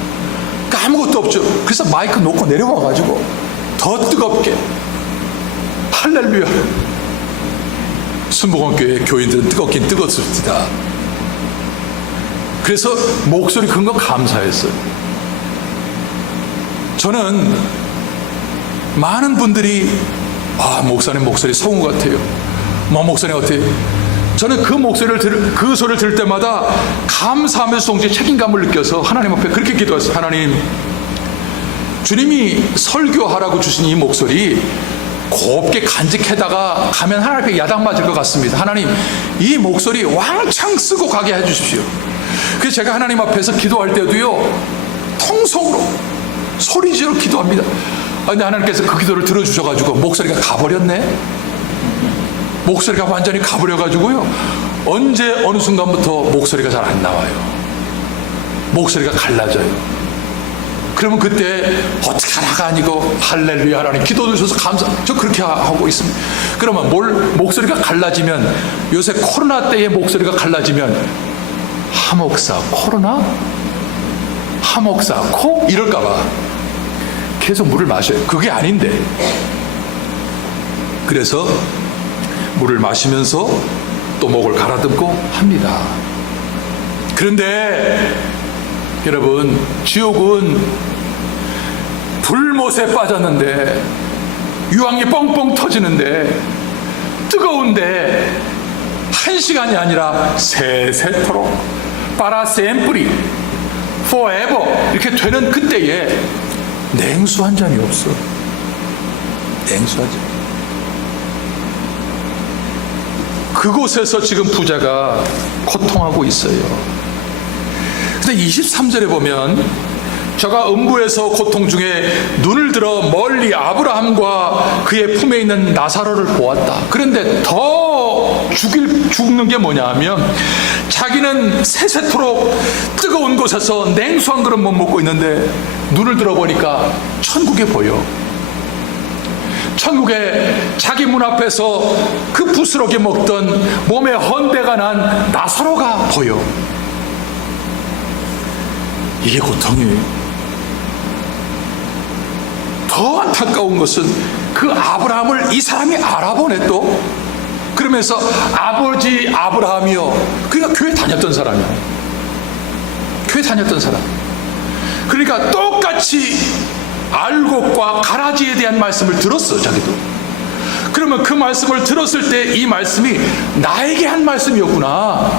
그러니까 아무것도 없죠. 그래서 마이크 놓고 내려와가지고 더 뜨겁게 할렐루야. 순복음교회 교인들은 뜨겁긴 뜨겁습니다. 그래서 목소리 큰 거 감사했어요. 저는 많은 분들이 목사님 목소리 성우 같아요. 목사님 어때요? 저는 그 소리를 들을 때마다 감사하면서 동시에 책임감을 느껴서 하나님 앞에 그렇게 기도했어요. 하나님, 주님이 설교하라고 주신 이 목소리 곱게 간직해다가 가면 하나님 앞에 야단 맞을 것 같습니다. 하나님, 이 목소리 왕창 쓰고 가게 해주십시오. 그래서 제가 하나님 앞에서 기도할 때도요, 통성으로 소리 지르고 기도합니다. 근데 하나님께서 그 기도를 들어주셔가지고 목소리가 가버렸네. 목소리가 완전히 가버려가지고요, 언제 어느 순간부터 목소리가 잘 안 나와요. 목소리가 갈라져요. 그러면 그때 어떻게 하나가 아니고 할렐루야 하나님 기도 주셔서 감사, 저 그렇게 하고 있습니다. 그러면 목소리가 갈라지면, 요새 코로나 때의 목소리가 갈라지면 하목사 코로나? 하목사 코? 이럴까봐 계속 물을 마셔요. 그게 아닌데. 그래서 물을 마시면서 또 목을 가라듬고 합니다. 그런데 여러분, 지옥은 불못에 빠졌는데, 유황이 뻥뻥 터지는데, 뜨거운데 1시간이 아니라 세세토록 파라셈프리 forever 이렇게 되는 그때에 냉수 한 잔이 없어. 냉수 한 잔. 그곳에서 지금 부자가 고통하고 있어요. 근데 23절에 보면, 저가 음부에서 고통 중에 눈을 들어 멀리 아브라함과 그의 품에 있는 나사로를 보았다. 그런데 더 죽는 게 뭐냐 하면, 자기는 세세토록 뜨거운 곳에서 냉수 한 그릇 못 먹고 있는데 눈을 들어보니까 천국에 보여. 천국에 자기 문 앞에서 그 부스러기 먹던 몸에 헌대가 난 나사로가 보여. 이게 고통이에요. 더 안타까운 것은 그 아브라함을 이 사람이 알아보네 또. 그러면서 아버지 아브라함이요. 그러니까 교회 다녔던 사람이야. 교회 다녔던 사람. 그러니까 똑같이 알곡과 가라지에 대한 말씀을 들었어, 자기도. 그러면 그 말씀을 들었을 때 이 말씀이 나에게 한 말씀이었구나.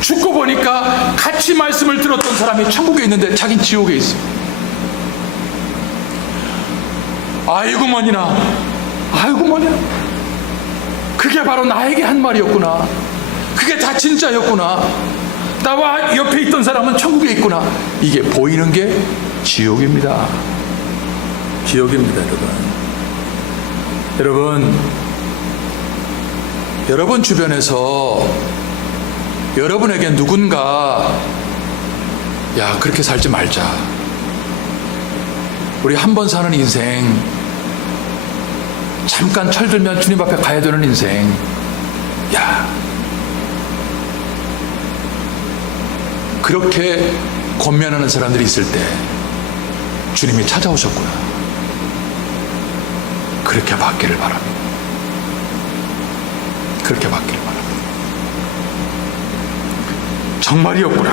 죽고 보니까 같이 말씀을 들었던 사람이 천국에 있는데 자긴 지옥에 있어. 아이고 머니나, 아이고 머니나. 그게 바로 나에게 한 말이었구나. 그게 다 진짜였구나. 나와 옆에 있던 사람은 천국에 있구나. 이게 보이는 게 지옥입니다. 지옥입니다, 여러분. 여러분 주변에서 여러분에게 누군가, 야, 그렇게 살지 말자, 우리 한 번 사는 인생, 잠깐 철들면 주님 앞에 가야 되는 인생, 야, 그렇게 권면하는 사람들이 있을 때 주님이 찾아오셨구나. 그렇게 받기를 바랍니다. 그렇게 받기를 바랍니다. 정말이었구나.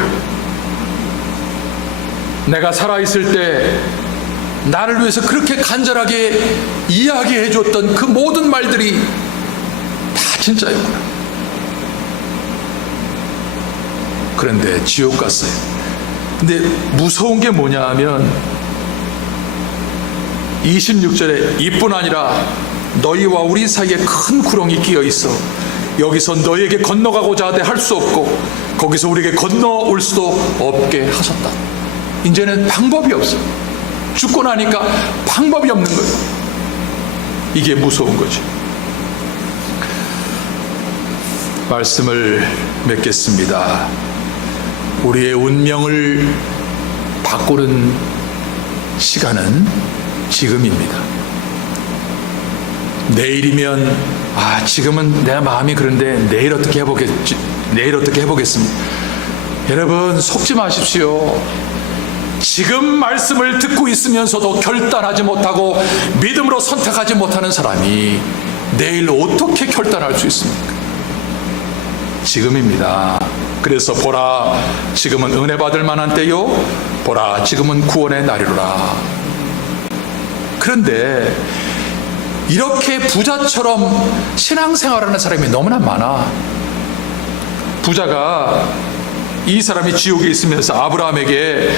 내가 살아있을 때 나를 위해서 그렇게 간절하게 이야기해 줬던 그 모든 말들이 다 진짜였구나. 그런데 지옥 갔어요. 근데 무서운 게 뭐냐 하면 26절에 이뿐 아니라 너희와 우리 사이에 큰 구렁이 끼어 있어 여기서 너희에게 건너가고자 하되 할 수 없고 거기서 우리에게 건너올 수도 없게 하셨다. 이제는 방법이 없어. 죽고 나니까 방법이 없는 거예요. 이게 무서운 거지. 말씀을 맺겠습니다. 우리의 운명을 바꾸는 시간은 지금입니다. 내일이면 지금은 내 마음이 그런데 내일 어떻게 해보겠습니다. 여러분 속지 마십시오. 지금 말씀을 듣고 있으면서도 결단하지 못하고 믿음으로 선택하지 못하는 사람이 내일 어떻게 결단할 수 있습니까? 지금입니다. 그래서 보라 지금은 은혜 받을 만한 때요 보라 지금은 구원의 날이로라. 그런데 이렇게 부자처럼 신앙생활하는 사람이 너무나 많아. 부자가 이 사람이 지옥에 있으면서 아브라함에게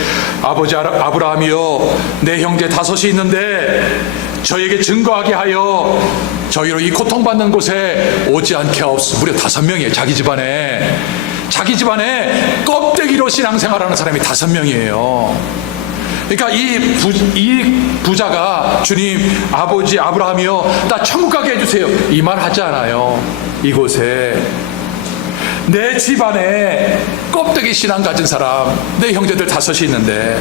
아버지 아브라함이여 내 형제 5이 있는데 저에게 증거하게 하여 저희로 이 고통받는 곳에 오지 않게 하옵소서. 무려 5명이에요. 자기 집안에 껍데기로 신앙생활하는 사람이 5명이에요. 그러니까 이 부자가 주님 아버지 아브라함이여 나 천국 가게 해주세요 이 말 하지 않아요. 이곳에 내 집안에 껍데기 신앙 가진 사람 내 형제들 5이 있는데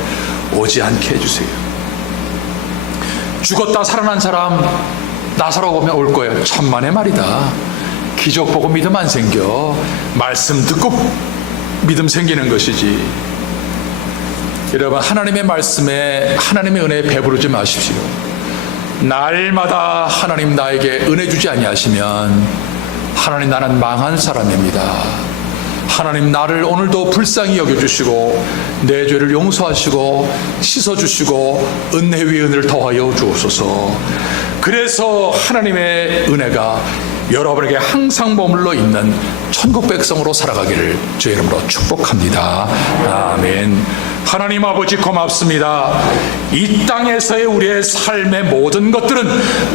오지 않게 해주세요. 죽었다 살아난 사람 나사로 보면 올 거예요. 천만의 말이다. 기적 보고 믿음 안 생겨. 말씀 듣고 믿음 생기는 것이지. 여러분 하나님의 말씀에 하나님의 은혜에 배부르지 마십시오. 날마다 하나님 나에게 은혜 주지 아니하시면 하나님 나는 망한 사람입니다. 하나님 나를 오늘도 불쌍히 여겨주시고 내 죄를 용서하시고 씻어주시고 은혜 위에 은혜를 더하여 주옵소서. 그래서 하나님의 은혜가 여러분에게 항상 머물러 있는 천국 백성으로 살아가기를 주의 이름으로 축복합니다. 아멘. 하나님 아버지 고맙습니다. 이 땅에서의 우리의 삶의 모든 것들은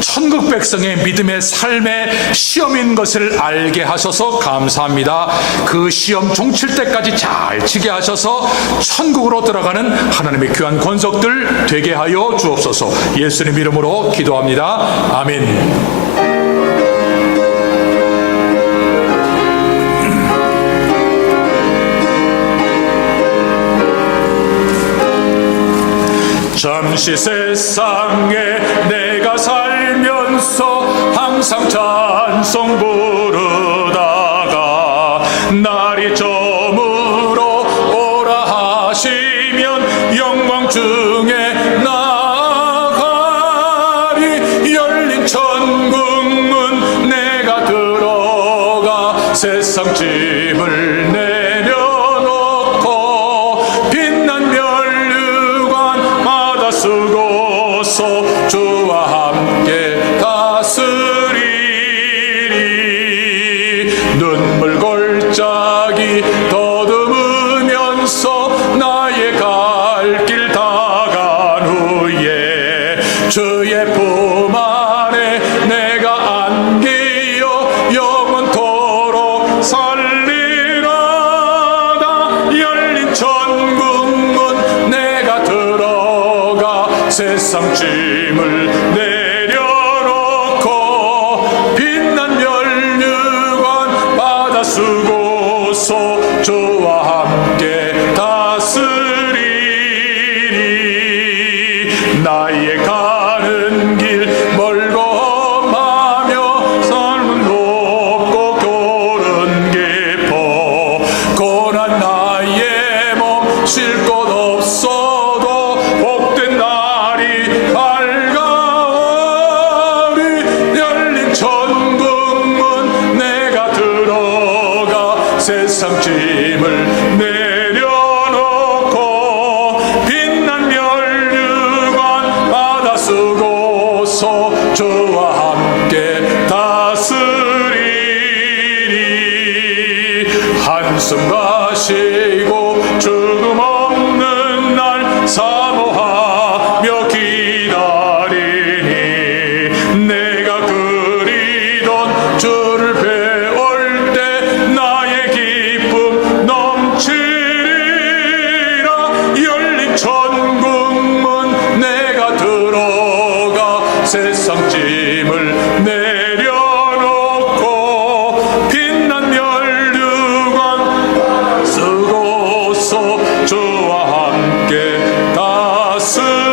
천국 백성의 믿음의 삶의 시험인 것을 알게 하셔서 감사합니다. 그 시험 종칠 때까지 잘 치게 하셔서 천국으로 들어가는 하나님의 귀한 권속들 되게 하여 주옵소서. 예수님 이름으로 기도합니다. 아멘. 잠시 세상에 내가 살면서 항상 찬송 부르다가 날이 저물어 오라 하시면 영광 중에 나가리. 열린 천국문 내가 들어가 세상 짐을 내려놓고 빛난 쓰고서 주와 함께 다스리리. 눈물 골짜기 더듬으면서 나의 갈 길 다간 후에 주의 품 안에 내가 안기어 영원토록 살리라. 나 열린 천국문 내가 들어가 세상 짐을 내려놓고 빛난 면류관 받아 쓰고서 주와 함께 다스리리. 나의 가는 길 멀고 험하며 삶은 높고 교른 깊어 고난 나의 몸 쉴 곳 없어도 복된 날이 밝아오리. 열린 천국문 내가 들어가 세상 짐을 내려놓고 빛난 면류관 받아 쓰고서 주와 함께 다스리리. 한숨 가시고 죽음 없는 사모하며 기다리니 내가 그리던 주를 배울 때 나의 기쁨 넘치리라. 열린 천국문 내가 들어가 세상 짐을 내려놓고 빛난 면류관 쓰고서 주와 함께 다스리리.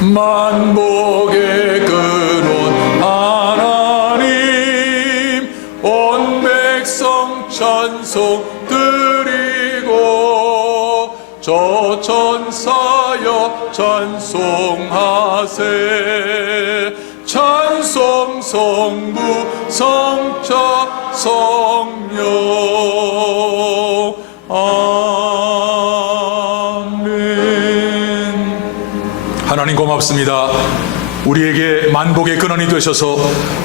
만복의 근원 하나님 온 백성 찬송 드리고 저 천사여 찬송하세. 찬송 성부 성자 성령 아멘. 하나님 고맙습니다. 우리에게 만복의 근원이 되셔서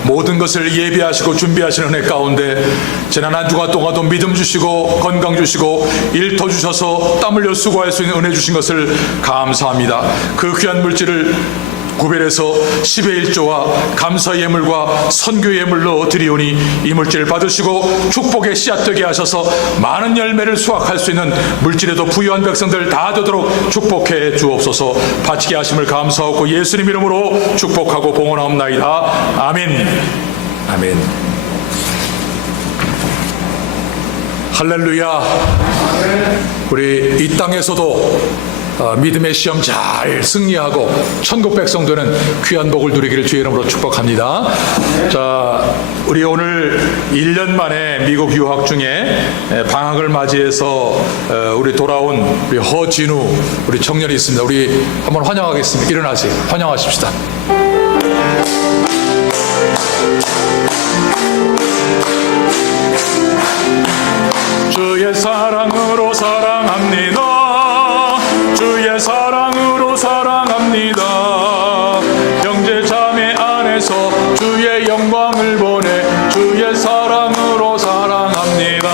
모든 것을 예비하시고 준비하시는 은혜 가운데 지난 한 주간 동안도 믿음 주시고 건강 주시고 일터 주셔서 땀 흘려 수고할 수 있는 은혜 주신 것을 감사합니다. 그 귀한 물질을 구별해서 10의 1조와 감사의 예물과 선교의 예물로 드리오니 이 물질을 받으시고 축복의 씨앗 되게 하셔서 많은 열매를 수확할 수 있는 물질에도 부유한 백성들 다 되도록 축복해 주옵소서. 바치게 하심을 감사하고 예수님 이름으로 축복하고 봉헌하옵나이다. 아멘. 아멘. 할렐루야. 우리 이 땅에서도 믿음의 시험 잘 승리하고 천국 백성 되는 귀한 복을 누리기를 주의 이름으로 축복합니다. 자, 우리 오늘 1년 만에 미국 유학 중에 방학을 맞이해서 우리 돌아온 우리 허진우 우리 청년이 있습니다. 우리 한번 환영하겠습니다. 일어나세요. 환영하십시다. 주의 사랑으로 사랑합니다. 주의 사랑으로 사랑합니다. 형제 자매 안에서 주의 영광을 보내 주의 사랑으로 사랑합니다.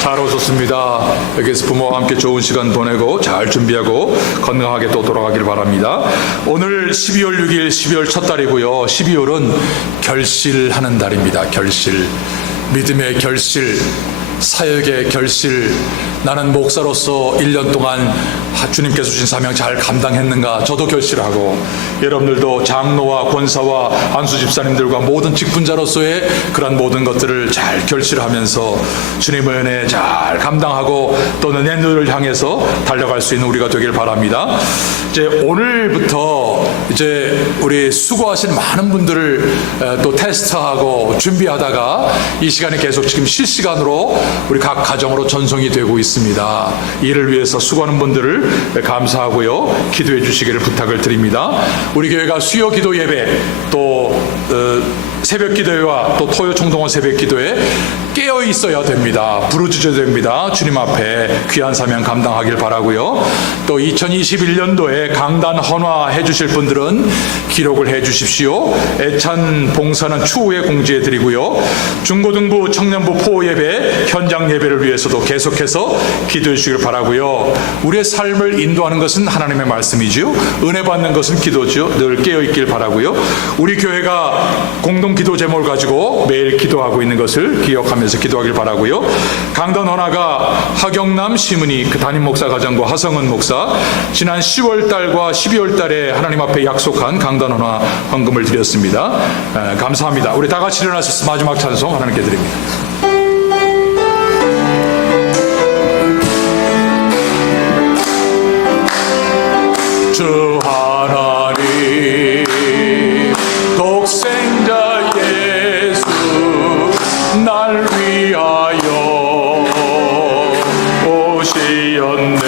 잘 오셨습니다. 여기서 부모와 함께 좋은 시간 보내고 잘 준비하고 건강하게 또 돌아가길 바랍니다. 오늘 12월 6일 12월 첫 달이고요. 12월은 결실하는 달입니다. 결실. 믿음의 결실, 사역의 결실. 나는 목사로서 1년 동안 주님께서 주신 사명 잘 감당했는가 저도 결실하고, 여러분들도 장로와 권사와 안수 집사님들과 모든 직분자로서의 그런 모든 것들을 잘 결실하면서 주님의 은혜 잘 감당하고 또는 내년을 향해서 달려갈 수 있는 우리가 되길 바랍니다. 이제 오늘부터 이제 우리 수고하신 많은 분들을 또 테스트하고 준비하다가 이 시간에 계속 지금 실시간으로 우리 각 가정으로 전송이 되고 있습니다. 이를 위해서 수고하는 분들을 감사하고요, 기도해 주시기를 부탁을 드립니다. 우리 교회가 수요 기도 예배 또 새벽 기도회와 또 토요 총동원 새벽 기도에 깨어 있어야 됩니다. 부르짖어야 됩니다. 주님 앞에 귀한 사명 감당하길 바라고요. 또 2021년도에 강단 헌화해 주실 분들은 기록을 해 주십시오. 애찬 봉사는 추후에 공지해 드리고요. 중고등부 청년부 포 예배 현장 예배를 위해서도 계속해서 기도해 주시길 바라고요. 우리의 삶을 인도하는 것은 하나님의 말씀이지요. 은혜 받는 것은 기도죠. 늘 깨어 있길 바라고요. 우리 교회가 공동 기도 제목을 가지고 매일 기도하고 있는 것을 기억하면서 기도하길 바라고요. 강단 헌화가 하경남 시문희 그 담임 목사 가정과 하성은 목사 지난 10월 달과 12월 달에 하나님 앞에 약속한 강단 헌화 헌금을 드렸습니다. 감사합니다. 우리 다 같이 일어나서 마지막 찬송 하나님께 드립니다. 주 하나님 독생자 예수 날 위하여 오시었네.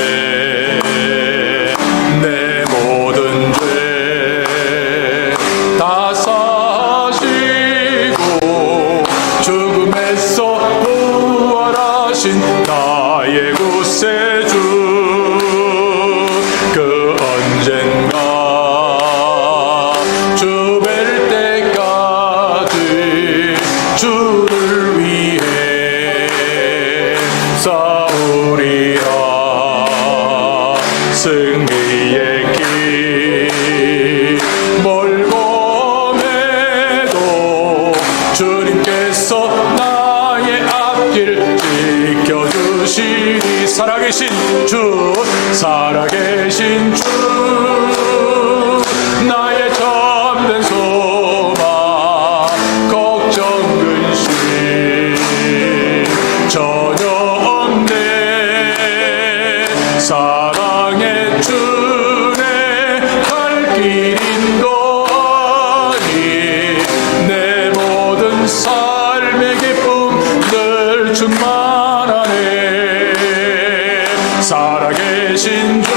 내 모든 죄 다 사시고 죽음에서 주 살아계신 주 나의 참된 소망 걱정 근심 전혀 없네 사랑의 주내 갈 길 인도하니 내 모든 삶의 기쁨 늘 충만하네 살아계신 주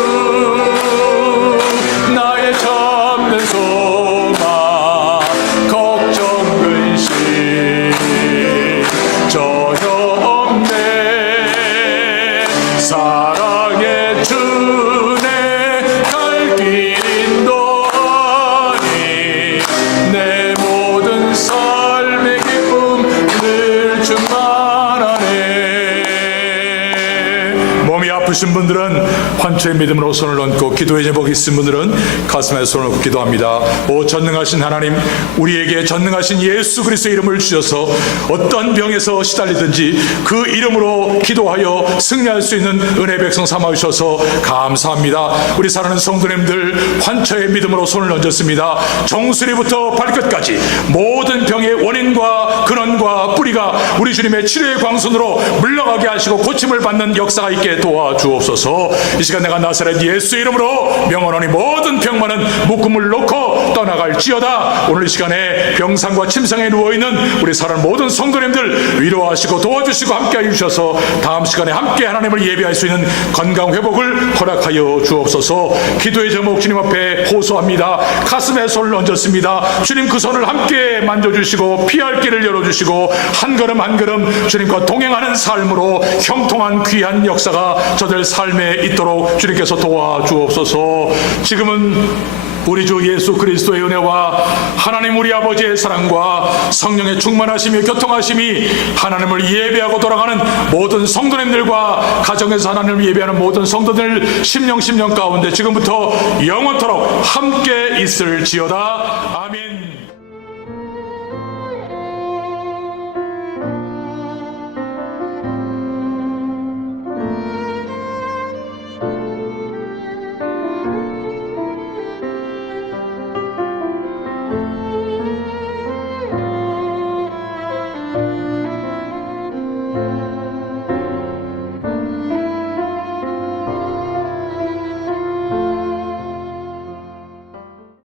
나의 참된 소망 걱정 근심 전혀 없네 사랑의 주내 갈 길 인도하니 내 모든 삶의 기쁨 늘 충만하네 몸이 아프신 분들은 환초의 믿음으로 손을 얹고 기도의 제목이 있으신 분들은 가슴에 손을 얹고 기도합니다. 오 전능하신 하나님 우리에게 전능하신 예수 그리스도의 이름을 주셔서 어떤 병에서 시달리든지 그 이름으로 기도하여 승리할 수 있는 은혜 백성 삼아주셔서 감사합니다. 우리 사랑하는 성도님들 환초의 믿음으로 손을 얹었습니다. 정수리부터 발끝까지 모든 병의 원인과 근원과 뿌리가 우리 주님의 치료의 광선으로 물러가게 하시고 고침을 받는 역사가 있게 도와주옵소서. 이 시간 내가 나사렛 예수 이름으로 명언하니 모든 병만은 묶음을 놓고 떠나갈지어다. 오늘 이 시간에 병상과 침상에 누워있는 우리 사랑하는 모든 성도님들 위로하시고 도와주시고 함께해 주셔서 다음 시간에 함께 하나님을 예배할 수 있는 건강 회복을 허락하여 주옵소서. 기도의 제목 주님 앞에 호소합니다. 가슴에 손을 얹었습니다. 주님 그 손을 함께 만져주시고 피할 길을 열어주시고 한 걸음 한 걸음 주님과 동행하는 삶으로 형통한 귀한 역사가 저들 삶에 있도록 주님께서 도와주옵소서. 지금은 우리 주 예수 그리스도의 은혜와 하나님 우리 아버지의 사랑과 성령의 충만하심이 교통하심이 하나님을 예배하고 돌아가는 모든 성도님들과 가정에서 하나님을 예배하는 모든 성도들 심령 가운데 지금부터 영원토록 함께 있을지어다. 아멘.